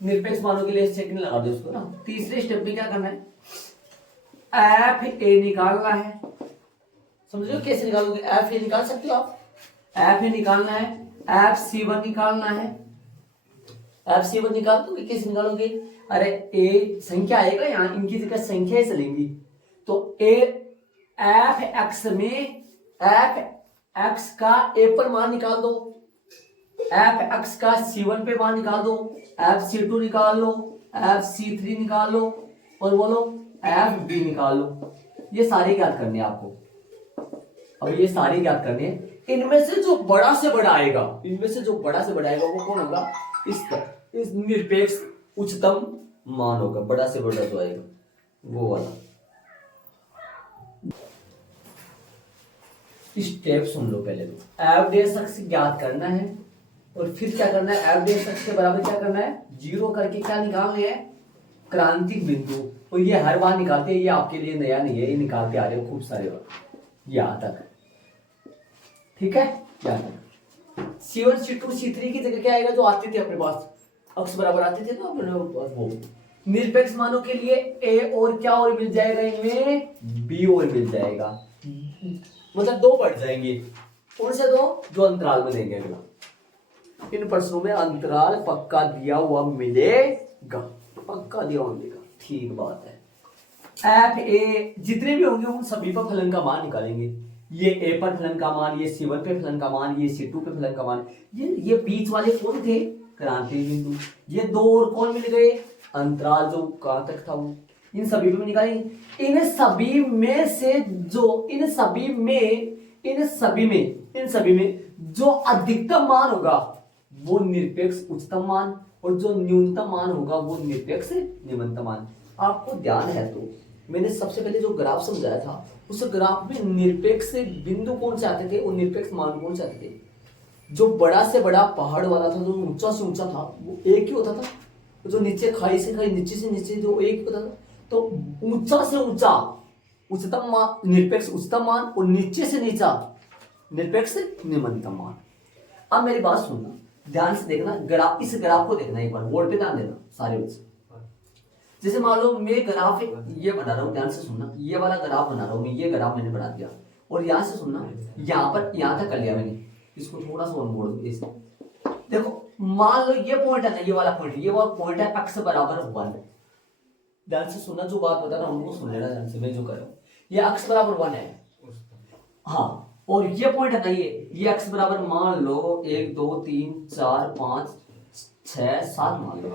निरपेक्ष मानों के लिए सेकंड लगा दो इसको ना। तीसरे स्टेप में क्या करना है, एफ ए निकालना है। समझ लो कैसे निकालोगे, एफ ए निकाल सकते हो आप, एफ ए निकालना है, एफ C1 निकालना है। एफ C1 निकाल दोगे, कैसे निकालोगे, अरे ए संख्या आएगा यहाँ, इनकी जगह संख्या ही चलेंगी, तो ए एफ एक्स में एफ एक्स का ए पर मान निकाल दो, एफ एक्स का C1 पे मान निकाल दो, एफ C2 निकाल लो, एफ C3 निकाल लो, और बोलो एफ बी निकाल लो। ये सारे ज्ञात करने हैं आपको। अब ये सारे ज्ञात करने हैं, इनमें से जो बड़ा से बड़ा आएगा, इनमें से जो बड़ा से बड़ा आएगा वो कौन होगा, इस निरपेक्ष उच्चतम मान होगा, बड़ा से बड़ा जो आएगा वो वाला। स्टेप सुन लो पहले तो, एफ डैश एक्स ज्ञात करना है, और फिर क्या करना है, एफ डैश एक्स के बराबर क्या करना है, 0 करके क्या निकालने हैं, क्रांतिक बिंदु। और ये हर बार निकालते हैं, ये आपके लिए नया नहीं है, ये निकालते आ रहे हो खूब सारे बार, यहां तक, ठीक है। यहां तक C1 C2 C3 की जगह क्या आएगा, जो आते थे अपने पास, अक्स बराबर आते थे ना अपने पास, वो निरपेक्ष मानों के लिए ए और क्या और मिल जाएगा, इनमें बी और मिल जाएगा, मतलब 2 बढ़ जाएंगे। कौन से 2, जो अंतराल में देंगे अगला। इन प्रश्नों में अंतराल पक्का दिया हुआ मिलेगा, पक्का दिया हुआ मिलेगा, ठीक बात है। एफ ए जितने भी होंगे उन सभी पर फलन का मान निकालेंगे। ये ए पर फलन का मान, ये C1 पे फलन का मान, ये C2 पे फलन का मान। ये बीच वाले कौन थे, क्रांतिक बिंदु। ये 2 और कौन मिल गए, अंतराल जो कहां तक था वो, इन सभी पे निकालेंगे। इन सभी में से जो इन सभी में जो अधिकतम मान होगा वो निरपेक्ष उच्चतम मान, और जो न्यूनतम मान होगा वो निरपेक्ष निम्नतम मान। आपको ध्यान है तो मैंने सबसे पहले जो ग्राफ समझाया था, उस ग्राफ में निरपेक्ष बिंदु कौन से आते थे और निरपेक्ष मान कौन से आते थे। जो बड़ा से बड़ा पहाड़ वाला था, जो ऊंचा से ऊंचा था, वो एक ही होता था। जो नीचे खाई से खाई, नीचे से नीचे, जो एक होता था। तो ऊंचा से ऊंचा उच्चतम मान, निरपेक्ष उच्चतम मान, और नीचे से नीचा निरपेक्ष निम्नतम मान। अब मेरी बात सुनना, ध्यान से देखना, ग्राफ, इस ग्राफ को देखना एक बार, बोर्ड पे ध्यान देना सारे बच्चे। जैसे मान लो मैं ग्राफ ये बना रहा हूँ, ध्यान से सुनना, ये वाला ग्राफ बना रहा हूँ मैं, ये ग्राफ मैंने बना दिया, और यहाँ से सुनना, यहाँ पर यहाँ तक कर लिया मैंने, इसको थोड़ा सा और मोड़ दो इसे। देखो मान लो ये पॉइंट है ना, ये वाला पॉइंट है x बराबर 1। ध्यान से सुनना, जो बात बता रहा हूँ उनको सुन लेना ध्यान से, मैं जो कर रहा हूँ, ये x बराबर 1 है, हाँ। और ये पॉइंट है ना, ये x बराबर मान लो 1 2 3 4 5 6 7 मान लो,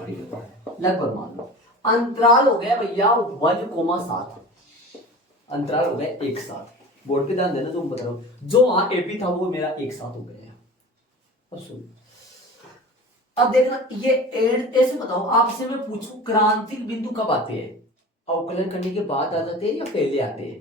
लगभग मान लो। अंतराल हो गया भैया 1,7, अंतराल हो गया 1,7। बोर्ड पे ध्यान देना, जो मैं बता रहा हूँ, जो वहां ए बी था वो मेरा 1,7 हो गया। अब सुन, अब देखना, ये एंड ऐसे बताओ, आपसे मैं पूछूं क्रांतिक बिंदु कब आते हैं, अवकलन करने के बाद आ जाते हैं या पहले आते हैं,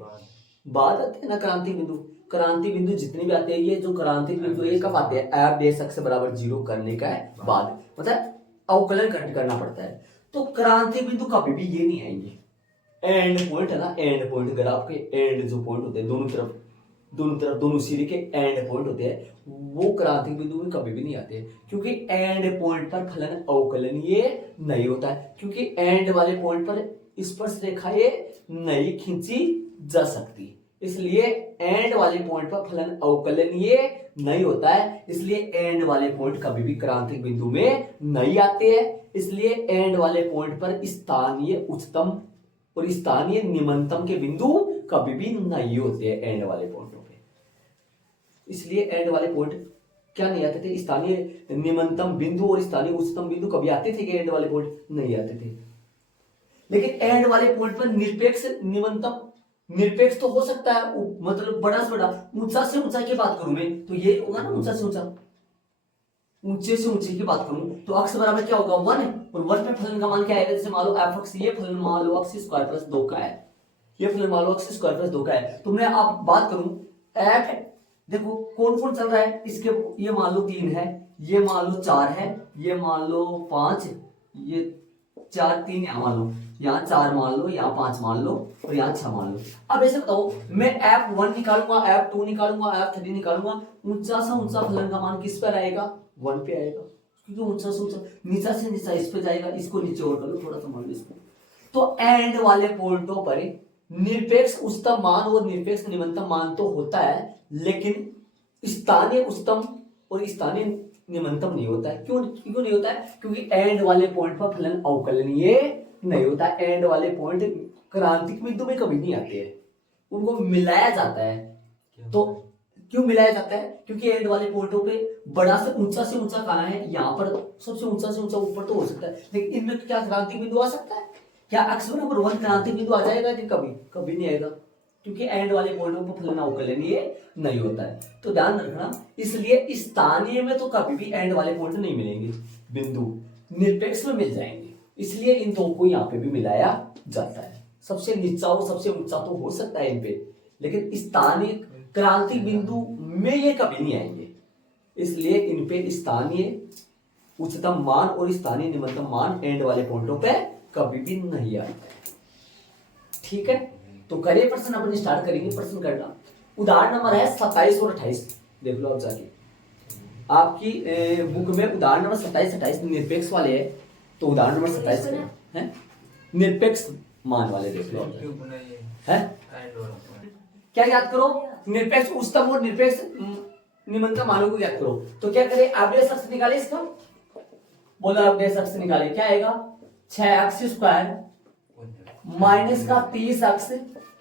बाद आते हैं ना क्रांतिक बिंदु। क्रांतिक बिंदु जितने भी आते हैं, ये जो क्रांतिक बिंदु है, ये कब आते हैं, एफ डैश एक्स बराबर 0 करने का बाद, मतलब अवकलन करना पड़ता है। तो क्रांतिक बिंदु कभी भी ये नहीं आएंगे, एंड पॉइंट है ना, एंड पॉइंट, ग्राफ के एंड जो पॉइंट होते हैं, दोनों सिरे के एंड पॉइंट होते हैं, वो क्रांतिक बिंदु में कभी भी नहीं आते, क्योंकि एंड पॉइंट पर फलन अवकलनीय नहीं होता है, क्योंकि एंड वाले पॉइंट पर स्पर्श रेखाएं नहीं खींची जा सकती, इसलिए एंड वाले पॉइंट पर फलन अवकलनीय नहीं होता है, इसलिए एंड वाले पॉइंट कभी भी क्रांतिक बिंदु में नहीं आते हैं। इसलिए एंड वाले पॉइंट पर स्थानीय उच्चतम और स्थानीय निम्नतम के बिंदु कभी भी नहीं होते हैं एंड वाले पॉइंटों पे। इसलिए एंड वाले पॉइंट क्या नहीं आते थे? स्थानीय निम्नतम बिंदु और स्थानीय उच्चतम बिंदु कभी आते थे कि एंड वाले पॉइंट? नहीं आते थे। लेकिन एंड वाले पॉइंट पर निरपेक्ष निम्नतम, निरपेक्ष तो हो सकता है, मतलब बड़ा से बड़ा, ऊंचा से ऊंचा की बात करूं मैं तो ये होगा ना, ऊंचा से ऊंचा, ऊंचे से ऊंचे की बात करूं तो अक्स बराबर क्या होगा 1 है, और 1 पे फलन का मान क्या आएगा? जैसे मान लो एफ एक्स, ये फलन मान लो एक्स स्क्वायर प्लस 2 का है, ये फलन मान लो एक्स स्क्वायर प्लस 2 का है। तो मैं आप बात करूं एफ, देखो कौन कौन चल रहा है इसके, ये मान लो 3 है, ये मान लो 4 है, ये मान लो 5, ये 4 3 यहाँ मान लो, यहाँ 4 मान लो, यहाँ 5 मान लो, और यहाँ 6 मान लो। अब ऐसे बताओ, मैं F1 निकालूंगा, F2 निकालूंगा, F3 निकालूंगा, ऊंचा सा ऊंचा फलन का मान किस पर आएगा? 1 पे आएगा, क्योंकि ऊंचा से ऊंचा, नीचा से नीचा इस पे जाएगा, इसको नीचे और कर लो थोड़ा सा, मान लो इसको। तो एंड वाले पॉइंटों पर निरपेक्ष उच्चतम मान और निरपेक्ष निम्नतम मान तो होता है, लेकिन स्थानीय उच्चतम और स्थानीय निम्नतम नहीं होता है। क्यों नहीं होता है? क्योंकि एंड वाले पॉइंट पर फलन अवकलनीय नहीं होता। एंड वाले पॉइंट क्रांतिक बिंदु में कभी नहीं आते हैं, उनको मिलाया जाता है। तो क्यों मिलाया जाता है? क्योंकि एंड वाले पॉइंटों पे बड़ा से ऊंचा कहाँ है? यहाँ पर सबसे ऊंचा से ऊंचा ऊपर तो हो सकता है, लेकिन इनमें क्या क्रांतिक बिंदु आ सकता है? क्या अक्स बराबर 1 क्रांतिक बिंदु आ जाएगा? कभी नहीं आएगा, क्योंकि एंड वाले पॉइंटों पर फलन अवकलनीय नहीं होता है। तो ध्यान रखना, इसलिए स्थानीय में तो कभी भी एंड वाले पॉइंट नहीं मिलेंगे, बिंदु निरपेक्ष में मिल जाएंगे, इसलिए इन दो को यहाँ पे भी मिलाया जाता है। सबसे नीचा और सबसे ऊंचा तो हो सकता है इन पे, लेकिन स्थानीय क्रांतिक बिंदु में ये कभी नहीं आएंगे, इसलिए इन पे स्थानीय उच्चतम मान और स्थानीय निम्नतम मान एंड वाले पॉइंटों पे कभी भी नहीं आते। ठीक है, तो करिए प्रश्न, अपन स्टार्ट करेंगे प्रश्न करना। उदाहरण नंबर है 27 और 28, देख लो आप जाके आपकी बुक में उदाहरण नंबर 27 28 निरपेक्ष वाले है, तो उदाहरण नंबर 27 है निरपेक्ष मान वाले, देख लो है। क्या याद करो? निरपेक्ष उच्चतम और निरपेक्ष निम्नतम मानों को याद करो। तो क्या करें? एवरेज अक्ष निकाले इसका, बोलो एवरेज अक्ष निकाले, क्या आएगा? 6x स्क्वायर माइनस का 30x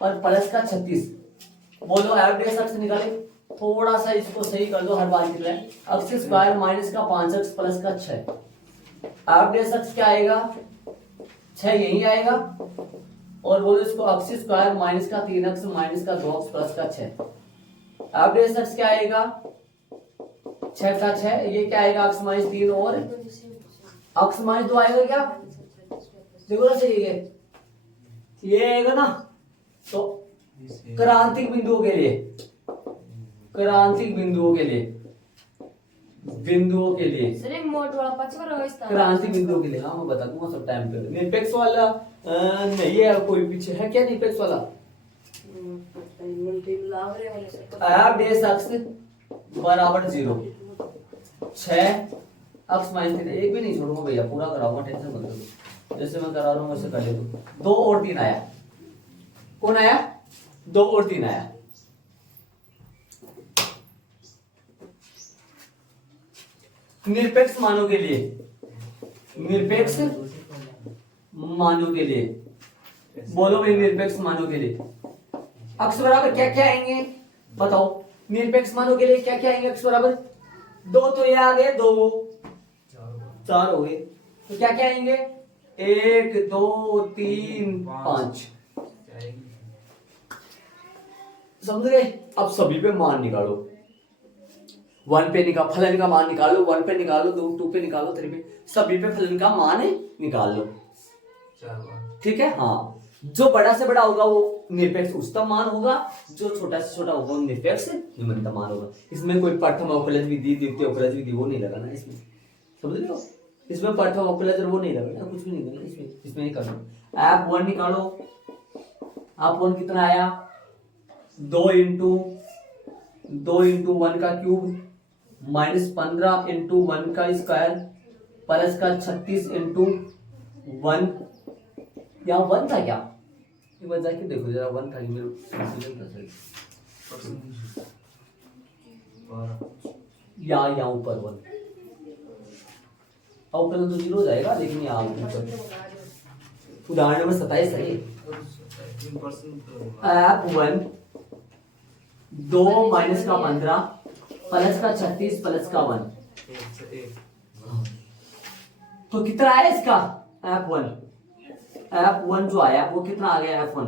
और प्लस का 36। बोलो एवरेज अक्ष निकाले, थोड़ा सा इसको सही कर दो हर बार की तरह। x स्क्वायर माइनस का 5x प्लस का 6, एवरेज अक्ष क्या आएगा? 6 यही आएगा, और बोलो इसको x स्क्वायर माइनस का 3x माइनस का 2x प्लस का 6, एवरेज अक्ष क्या आएगा? 6 का 6, ये क्या आएगा? x माइनस 3 और x माइनस 2 आएगा क्या? देखो ना सही है, ये आएगा ना। तो क्रांतिक बिंदुओं के लिए, क्रांतिक बिंदुओं के लिए, बिंदुओं के लिए क्रांतिक बिंदुओं के लिए, हाँ मैं बता दूंगा सब टाइम पे। निरपेक्ष वाला नहीं है कोई, पीछे है क्या निरपेक्ष वाला? एवरेज अक्ष बराबर 0, 6 x माइनस 3, एक भी नहीं छोड़ूंगा भैया, पूरा कराऊंगा, टेंशन मत लो, जैसे मैं करा रहा हूँ वैसे कर ले। 2 और 3 आया, कौन आया? 2 और 3 आया। निरपेक्ष मानों के लिए, निरपेक्ष मानों के लिए, बोलो भाई निरपेक्ष मानों के लिए अक्ष बराबर क्या क्या आएंगे बताओ? निरपेक्ष मानों के लिए क्या क्या आएंगे अक्ष बराबर? 2 तो ये आ गए, 2 4 हो गए, तो क्या क्या आएंगे? 1 2 3 5, समझ गए? अब सभी पे मान निकालो, 1 पे निकाल फलन का मान निकालो, 1 पे निकालो, 2 पे निकालो, 3 पे, सभी पे फलन का मान निकाल लो। ठीक है, हाँ, जो बड़ा से बड़ा होगा वो निरपेक्ष उच्चतम मान होगा, जो छोटा से छोटा होगा वो निरपेक्ष निम्नतम मान होगा। इसमें कोई प्रथम अवकलज विधि, द्वितीय अवकलज विधि वो नहीं लगाना इसमें, समझ रहे हो? इसमें प्रथम अवकलज वो नहीं लगाना, कुछ भी नहीं करना इसमें नहीं करना। F1 निकालो, F1 कितना आया? 2 इंटू 1 का क्यूब माइनस 15 इंटू 1 का स्क्वायर प्लस का 36 इंटू 1, यहाँ 1 था क्या? एक बार जाके देखो जरा, 1 था यहाँ ऊपर 1, अवकलन तो 0 हो जाएगा, लेकिन यहाँ ऊपर उदाहरण नंबर 27 है। F1 2 माइनस का 15 प्लस का 36 प्लस का 1, एक से एक तो कितना आया इसका F1 जो आया वो कितना आ गया F1,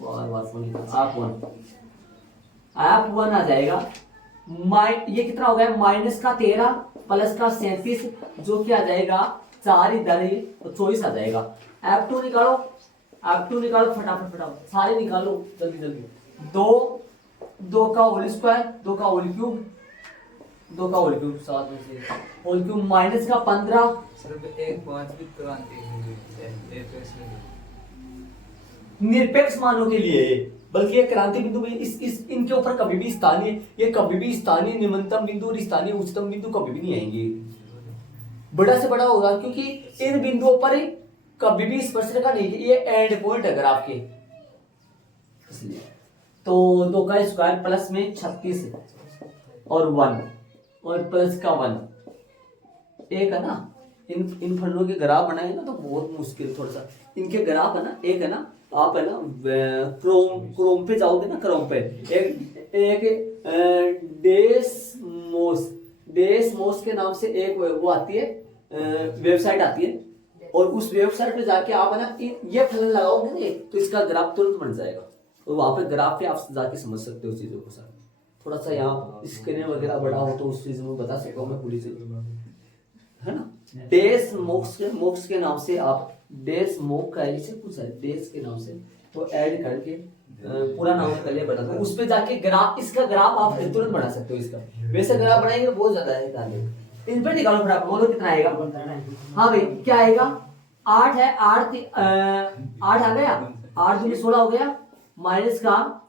बार बार फोन F1 आ जाएगा। ये कितना हो गया माइनस का 13 प्लस का 37 जो कि आ जाएगा 4 इधर ही तो 24 आ जाएगा। F2 निकालो, F2 निकालो फटाफट सारे निकालो जल्दी जल्दी। 2 का होल स्क्वायर 2 का होल क्यूब 2 का होल क्यूब 7 में से होल क्यूब माइनस का 15 सिर्फ एक 5 भी क्रांति है एक इसमें निरपेक्ष मानों के लिए, बल्कि ये क्रांति बिंदु भी इस इनके ऊपर कभी भी स्थानीय, ये कभी भी स्थानीय निम्नतम बिंदु और स्थानीय उच्चतम बिंदु कभी भी नहीं आएंगे, बड़ा से बड़ा होगा क्योंकि इन बिंदुओं पर कभी भी स्पर्शरेखा नहीं है, ये एंड पॉइंट है ग्राफ के, इसलिए तो 2 का स्क्वायर प्लस में 36 और 1 और प्लस का 1 एक है ना। इन फंडों के ग्राफ बनाए ना तो बहुत मुश्किल, थोड़ा सा इनके ग्राफ है ना, एक है ना आप है ना क्रोम पे जाओगे ना, क्रोम पे एक डेसमोस के नाम से एक वो आती है वेबसाइट आती है, और उस वेबसाइट पे जाके आप है ना ये फलन लगाओगे ना तो इसका ग्राफ तुरंत बन जाएगा, और वहां पे ग्राफ पे आप जाके समझ सकते हो चीजों को सर। थोड़ा सा यहाँ स्क्रीन वगैरह बड़ा हो तो उस चीज में बता सकता हूँ मैं पूरी चीज, है ना। मोक्स के नाम से आप मोक का ऐसे कुछ है डेस के नाम से, तो ऐड करके पूरा नाम पहले बता दो, उस पे जाके ग्राफ, इसका ग्राफ आप तुरंत बना सकते हो इसका। वैसे ग्राफ बनाएंगे तो बहुत ज्यादा है डाले, इन पे निकालो फटाफट, बोलो कितना आएगा। हाँ भाई क्या आएगा 8 है, 8 आ गया, 8 दूनी 16 हो गया, माइनस का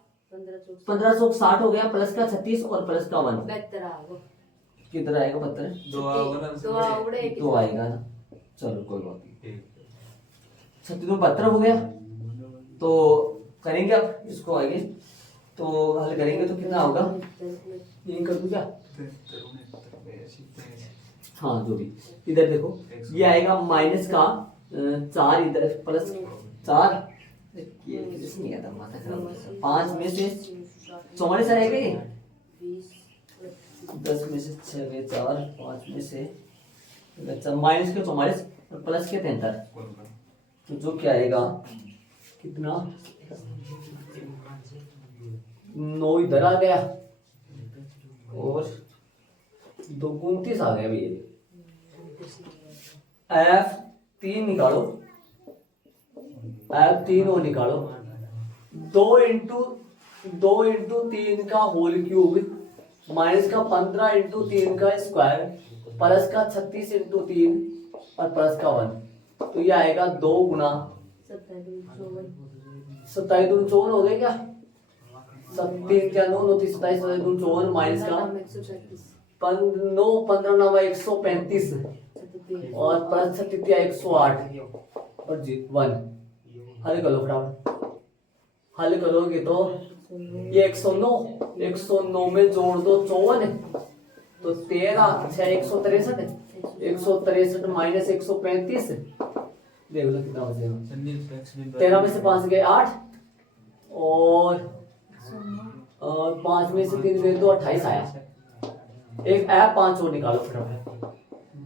1560 हो गया, प्लस का 36 और प्लस का 1 कितना आएगा 72 तो आएगा ना। चलो कोई बात नहीं, 36 में 72 हो गया, तो करेंगे अब इसको आगे, तो हल करेंगे तो कितना होगा, ये कर दूं क्या, हाँ जो भी, इधर देखो ये आएगा माइनस का 4 इधर प्लस 4 नहीं आता माथा खराब, 5 में से 44 आएगा ये, 10 में से 6 में 4 5 में से माइनस के 44 और प्लस के 73, तो जो क्या आएगा कितना 9 इधर आ गया और 2 29 आ गया भैया। F3 निकालो, F3 और निकालो, 2 इंटू 3 का होल क्यूब माइनस का 15 इंटू 3 का स्क्वायर प्लस का 36 इंटू 3 और प्लस का 1, तो ये आएगा 2 गुना 27 दूनी 54 हो गए क्या, 3 क्या 9 9 27 दूनी 54 माइनस का 9 15 9 135 और प्लस 36 108 और 1 हल कर लो फटाफट, हल करोगे तो ये 109 में जोड़ दो 54 तो 13 6 163 माइनस 135 देख लो कितना बचेगा, 13 में से 5 गए 8 और 5 में से 3 गए तो 28 आया। एक ऐप 5 और निकालो फटाफट,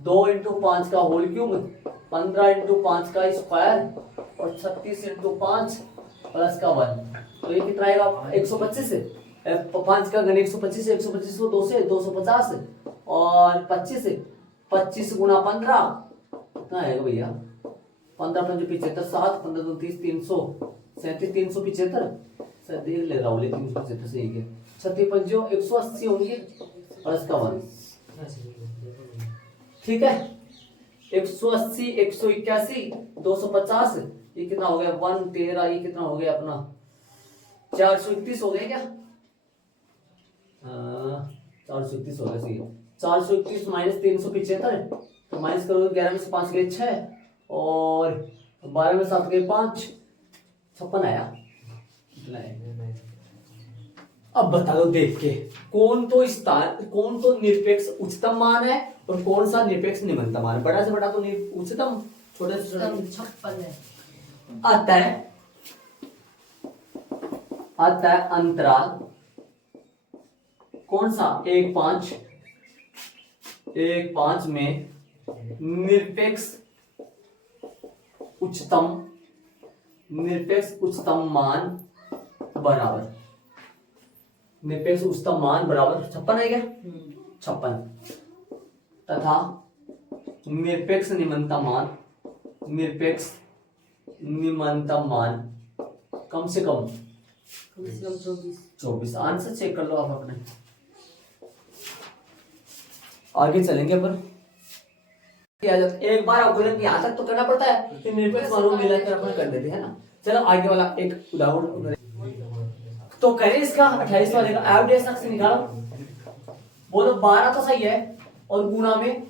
2 इंटू 5 का होल क्यूब 15 इंटू 5 का स्क्वायर और 36 इंटू 5 प्लस का 1, तो ये कितना आएगा 125 5 का घन 125 को 2 से 250 और 25 गुना 15 कितना आएगा भैया 15 5 75 7 15 2 30 337 375 सर देख ले रहा हूँ लेकिन 375 से एक है 36 5 180 होंगे प्लस का 1, ठीक है 180 181 250 ये कितना हो गया 1 13 ये कितना हो गया अपना 431 हो गया क्या, 431 हो गया सही, 431 माइनस 375 तो माइनस करोगे 11 में से 5 गए 6 और 12 में 7 गए 5 56 आया। अब बता दो देख के कौन तो निरपेक्ष उच्चतम मान है और कौन सा निरपेक्ष निम्नतम मान है, बड़ा से बड़ा तो उच्चतम, छोटे से छोटा 56 है। आता है अंतराल कौन सा 1 5 में निरपेक्ष उच्चतम मान बराबर, निरपेक्ष उच्चतम मान बराबर 56 है क्या, 56 तथा निरपेक्ष निम्नतम मान कम से कम 24। आंसर चेक कर लो आप अपने। आगे चलेंगे अपन। एक बार अवकलन यहाँ तक तो करना पड़ता है, फिर निरपेक्ष मानों में मिलाकर अपन कर देते हैं ना। चलो आगे वाला एक उदाहरण तो करें इसका 28 वाले का एवरेज अक्ष निकालो। बोलो 12 तो सही है और गुणा में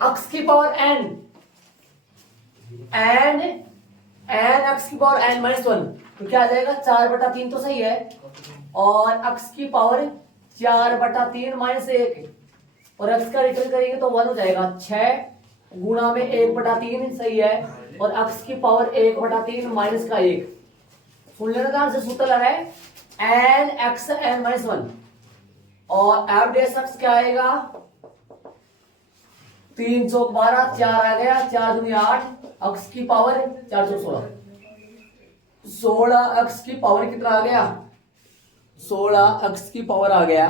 अक्ष की पावर n अक्ष की पावर n -1 तो क्या आ जाएगा 4/3 तो सही है और अक्ष की पावर 4/3 -1 और अक्ष का रिटर्न करेंगे तो 1 हो जाएगा 6 गुणा में 1/3 सही है और अक्ष की पावर 1/3 माइनस का 1। सुन लेना ध्यान से, सूत्र लगा है n x n -1 और एवरेज अक्ष क्या आएगा 3 चौक 12 4 आ गया 4 दूनी 8 अक्ष की पावर 4 चौक 16 अक्ष की पावर कितना आ गया 16 अक्ष की पावर आ गया।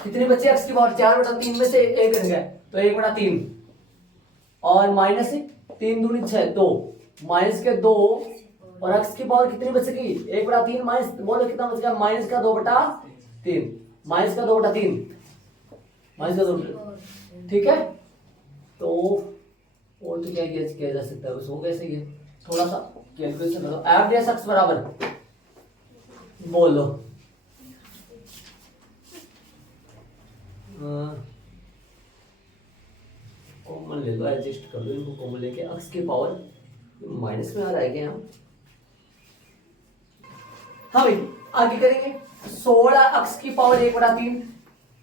कितने बच्चे अक्ष की पावर 4/3 में से 1 रह गया तो 1/3 और माइनस 3 दूनी 6 2 माइनस के 2 और अक्ष की पावर कितनी बचेगी 1/3 माइनस बोलो कितना बच गया माइनस का 2/3 माइनस का 2/3 माइनस का 2 ठीक है। तो और तो क्या किया जा सकता है बस हो कैसे ये थोड़ा सा कैलकुलेशन करो। एवरेज अक्ष बराबर बोलो कॉमन ले लो, एडजस्ट कर लो इनको कॉमन लेके। अक्ष की पावर माइनस में आ जाएंगे हम। हाँ भाई आगे करेंगे 16 अक्ष की पावर 1/3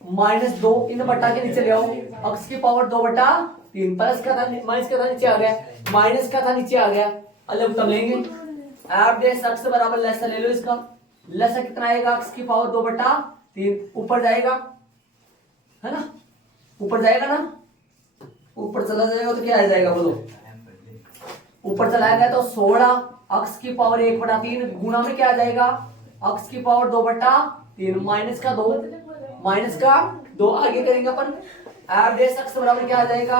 -2 इन बटा के नीचे ले आओ अक्ष की पावर 2/3 प्लस का था माइनस का था नीचे आ गया माइनस का था नीचे आ गया अलग तब लेंगे। एवरेज अक्ष बराबर लसा ले लो इसका लसा कितना आएगा अक्ष की पावर 2/3 ऊपर जाएगा है ना ऊपर जाएगा ना ऊपर चला जाएगा तो क्या आ जाएगा बोलो ऊपर चला गया तो 16 अक्ष की पावर 1/3 गुणा में क्या आ जाएगा अक्ष की पावर 2/3 माइनस का 2 आगे करेंगे अपन। एवरेज अक्ष बराबर क्या आ जाएगा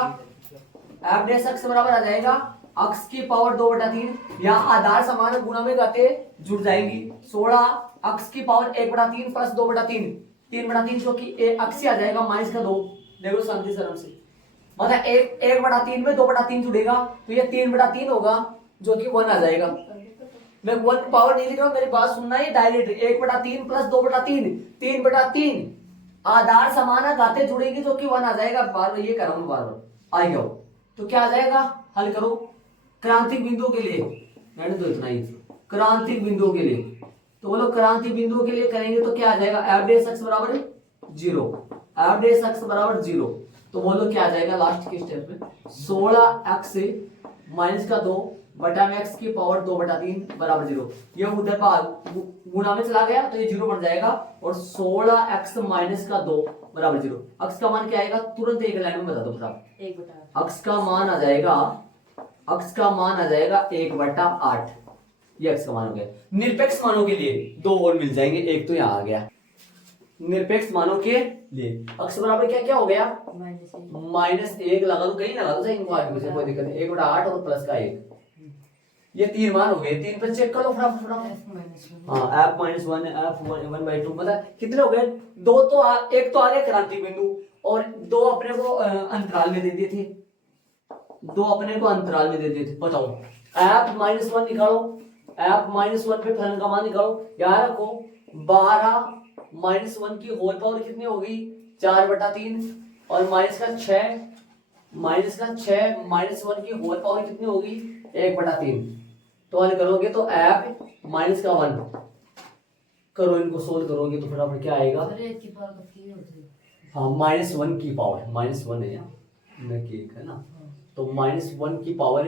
एवरेज अक्ष बराबर आ जाएगा अक्ष की पावर 2/3 या आधार समान गुणा में गाते जुड़ जाएंगी 16 अक्ष की पावर 1/3 प्लस 2/3 3/3 जो कि अक्ष आ जाएगा माइनस का 2 देखो शांति से आराम से मतलब 1/3 में 2/3 जुड़ेगा तो ये 3/3 होगा जो कि 1 आ जाएगा। मैं 1 पावर नहीं लिख रहा हूं मेरी बात सुनना है डायरेक्ट 1/3 प्लस 2/3 3/3 आधार समान गाते जुड़ेंगे जो कि 1 आ जाएगा। बार ये कर रहा हूं बार आ गया तो क्या आ जाएगा हल करो क्रांतिक बिंदुओं के लिए मैंने तो इतना ही क्रांतिक बिंदुओं के लिए तो बोलो क्रांतिक बिंदुओं के लिए करेंगे तो क्या आ जाएगा एवरेज अक्ष बराबर 0 एवरेज अक्ष बराबर 0 तो बोलो क्या आ जाएगा लास्ट के स्टेप में 16 अक्ष माइनस का 2 बटा में x की पावर 2/3 बराबर 0 ये उधर गुणा में चला गया तो ये 0 बन जाएगा और 16 x माइनस का 2 बराबर 0 अक्ष का मान क्या आएगा तुरंत एक लाइन में बता दो फटाफट। अक्ष का मान आ जाएगा 1/8 ये अक्ष का मान हो गया। निरपेक्ष मानों के लिए 2 और मिल जाएंगे एक तो यहाँ आ गया निरपेक्ष मानों के लिए अक्ष बराबर क्या क्या हो गया -1 लगा दो कहीं लगा दो सही इनको आगे कोई दिक्कत नहीं 1/8 और प्लस का 1 ये 3 मान हो गए 3 पर चेक कर लो फटाफट हाँ f -1 f 1/2 मतलब कितने हो गए 2 तो एक तो आ गया क्रांतिक बिंदु और 2 अपने को अंतराल में दे दिए थे 2 अपने को अंतराल में दे दिए थे। बताओ f -1 निकालो f -1 पे फलन का मान निकालो याद रखो 12 -1 की होल पावर कितनी होगी 4/3 और -6 -1 की होल पावर कितनी होगी 1/3 तो हल करोगे तो f -1 करो इनको सोल्व करोगे तो फटाफट क्या आएगा हाँ -1 की पावर -1 है यार है ना तो -1 की पावर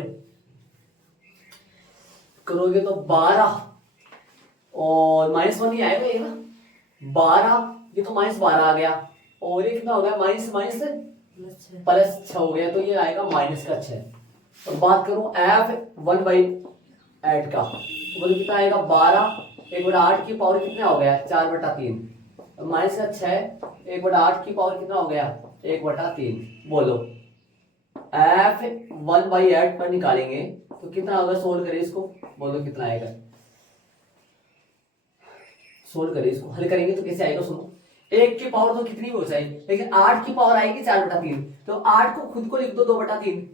करोगे तो 12 और -1 ही आएगा ये ना 12 ये तो -12 आ गया, और ये कितना हो गया माइनस माइनस प्लस 6 +6 हो गया, तो ये आएगा -6। और बात करूं f1/8 का, तो बोलो कितना आएगा 12, 1/8 की पावर कितना हो गया 4/3, -6 1/8 की पावर कितना हो गया 1/3। बोलो f1/8 पर निकालेंगे तो कितना होगा, सोल्व करें इसको, बोलो कितना आएगा, सोल्व करें इसको, हल करेंगे तो कैसे आएगा सुनो। 1 की पावर तो कितनी हो जाएगी, लेकिन 8 की पावर आएगी 4/3, तो 8 को खुद को लिख दो 2/3,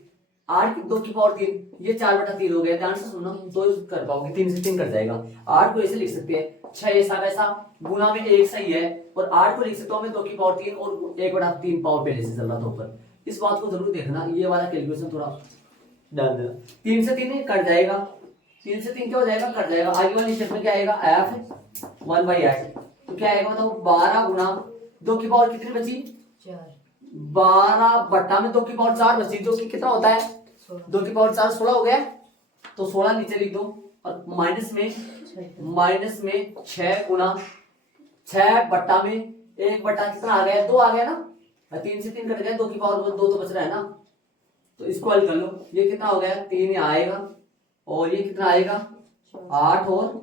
8 की 2 की पावर 3, ये 4/3 हो गया, ध्यान से सुनना तो कर पाओगे, 3 से 3 कट जाएगा। 8 को ऐसे लिख सकते हैं 6 ऐसा वैसा गुना में 1 सही है, और 8 को लिख सकते हो मैं 2 की पावर 3 और 1/3 पावर पहले से चल रहा था ऊपर। इस बात को जरूर देखना, ये वाला कैलकुलेशन थोड़ा ध्यान देना। 3 से 3 कट जाएगा, 3 से 3 क्या हो जाएगा, कट जाएगा। आगे वाली स्टेप में क्या आएगा, f1/8, तो क्या आएगा बताओ 12 गुना 2 की पावर कितनी बची 4 12 बट्टा में 2 की पावर 4 बची, जो कि कितना होता है 16 2 की पावर 4 16 हो गया, तो 16 नीचे लिख दो, और माइनस में 6 गुना 6 बट्टा में 1 बट्टा कितना आ गया 2 आ गया ना, 3 से 3 कट गया, 2 की पावर 2 तो बच रहा है ना, तो इसको हल कर लो। ये कितना हो गया 3 यहाँ आएगा, और ये कितना आएगा 8 और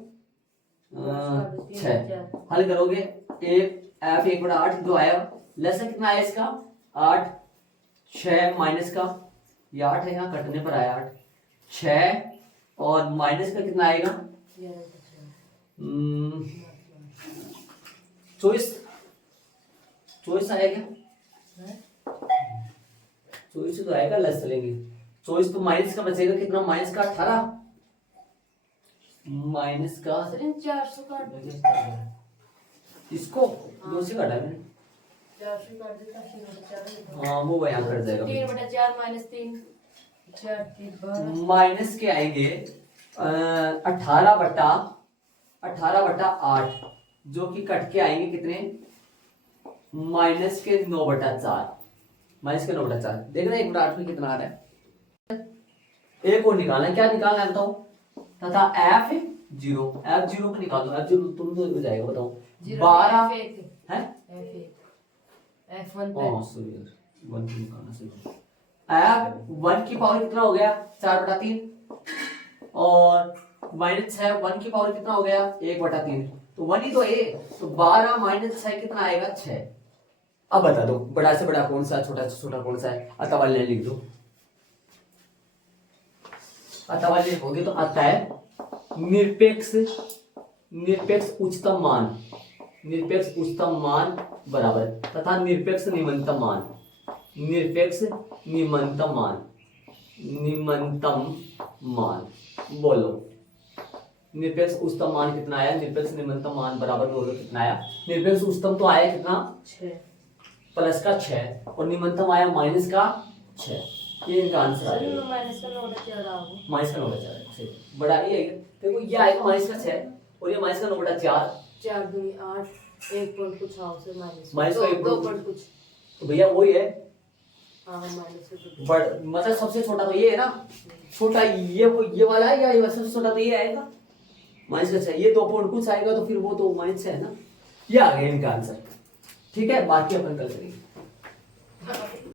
6, हल करोगे 1/8 2 आया, लेस कितना आया इसका 8, 6 माइनस का, ये 8 है यहाँ कटने पर आया 8, 6 और माइनस का कितना आएगा 24 आएगा, 24 तो आएगा, लेस चलेंगे 24, तो माइनस का बचेगा कितना, माइनस का 18, माइनस का 400 काट इसको 2 से काटा मैंने, 400 काट देता 3/4 हाँ वो यहाँ कट जाएगा, 3/4 -3 4 3 12 माइनस के आएंगे 18/8, जो कि कट के आएंगे कितने, -9/4, -9/4। देखना 1/8 में कितना आ रहा है, एक और निकालना है, क्या निकालना है बताओ, तथा f0 को निकाल दो, f0 तुम तो हो जाएगा बताओ 12 है f1 सॉरी यार 1 को निकालना सही f1 की पावर कितना हो गया 4/3, और -6 1 की पावर कितना हो गया 1/3, तो 1 ही तो है, तो 12 - 6 कितना आएगा 6। अब बता दो बड़ा से बड़ा कौन सा, छोटा से छोटा कौन सा है, अतः वाले लिख दो, अतः वाले लिखोगे तो आता है निरपेक्ष उच्चतम मान, निरपेक्ष उच्चतम मान बराबर तथा निरपेक्ष निम्नतम मान, निरपेक्ष निम्नतम मान। बोलो निरपेक्ष उच्चतम मान कितना आया, निरपेक्ष निम्नतम मान बराबर, बोलो कितना आया, निरपेक्ष उच्चतम तो आया कितना 6 प्लस का 6, और निम्नतम आया माइनस का 6, ये इनका आंसर आ सर गया, माइनस का 9/4 आ गया, माइनस का 9/4 सही, बड़ा ये है देखो, ये आएगा माइनस का 6 और ये माइनस का 9/4, 4 दूनी 8 1 पॉइंट कुछ आओ से माइनस का 2 पॉइंट कुछ, तो भैया वही है, हाँ माइनस से बड़ मतलब सबसे छोटा तो ये है ना, छोटा ये वाला है, या ये सबसे छोटा तो ये आएगा माइनस का 6, ये 2 पॉइंट कुछ आएगा, तो फिर वो तो माइनस है ना, ये आ गया इनका आंसर। ठीक है, बाकी अपन कल करेंगे।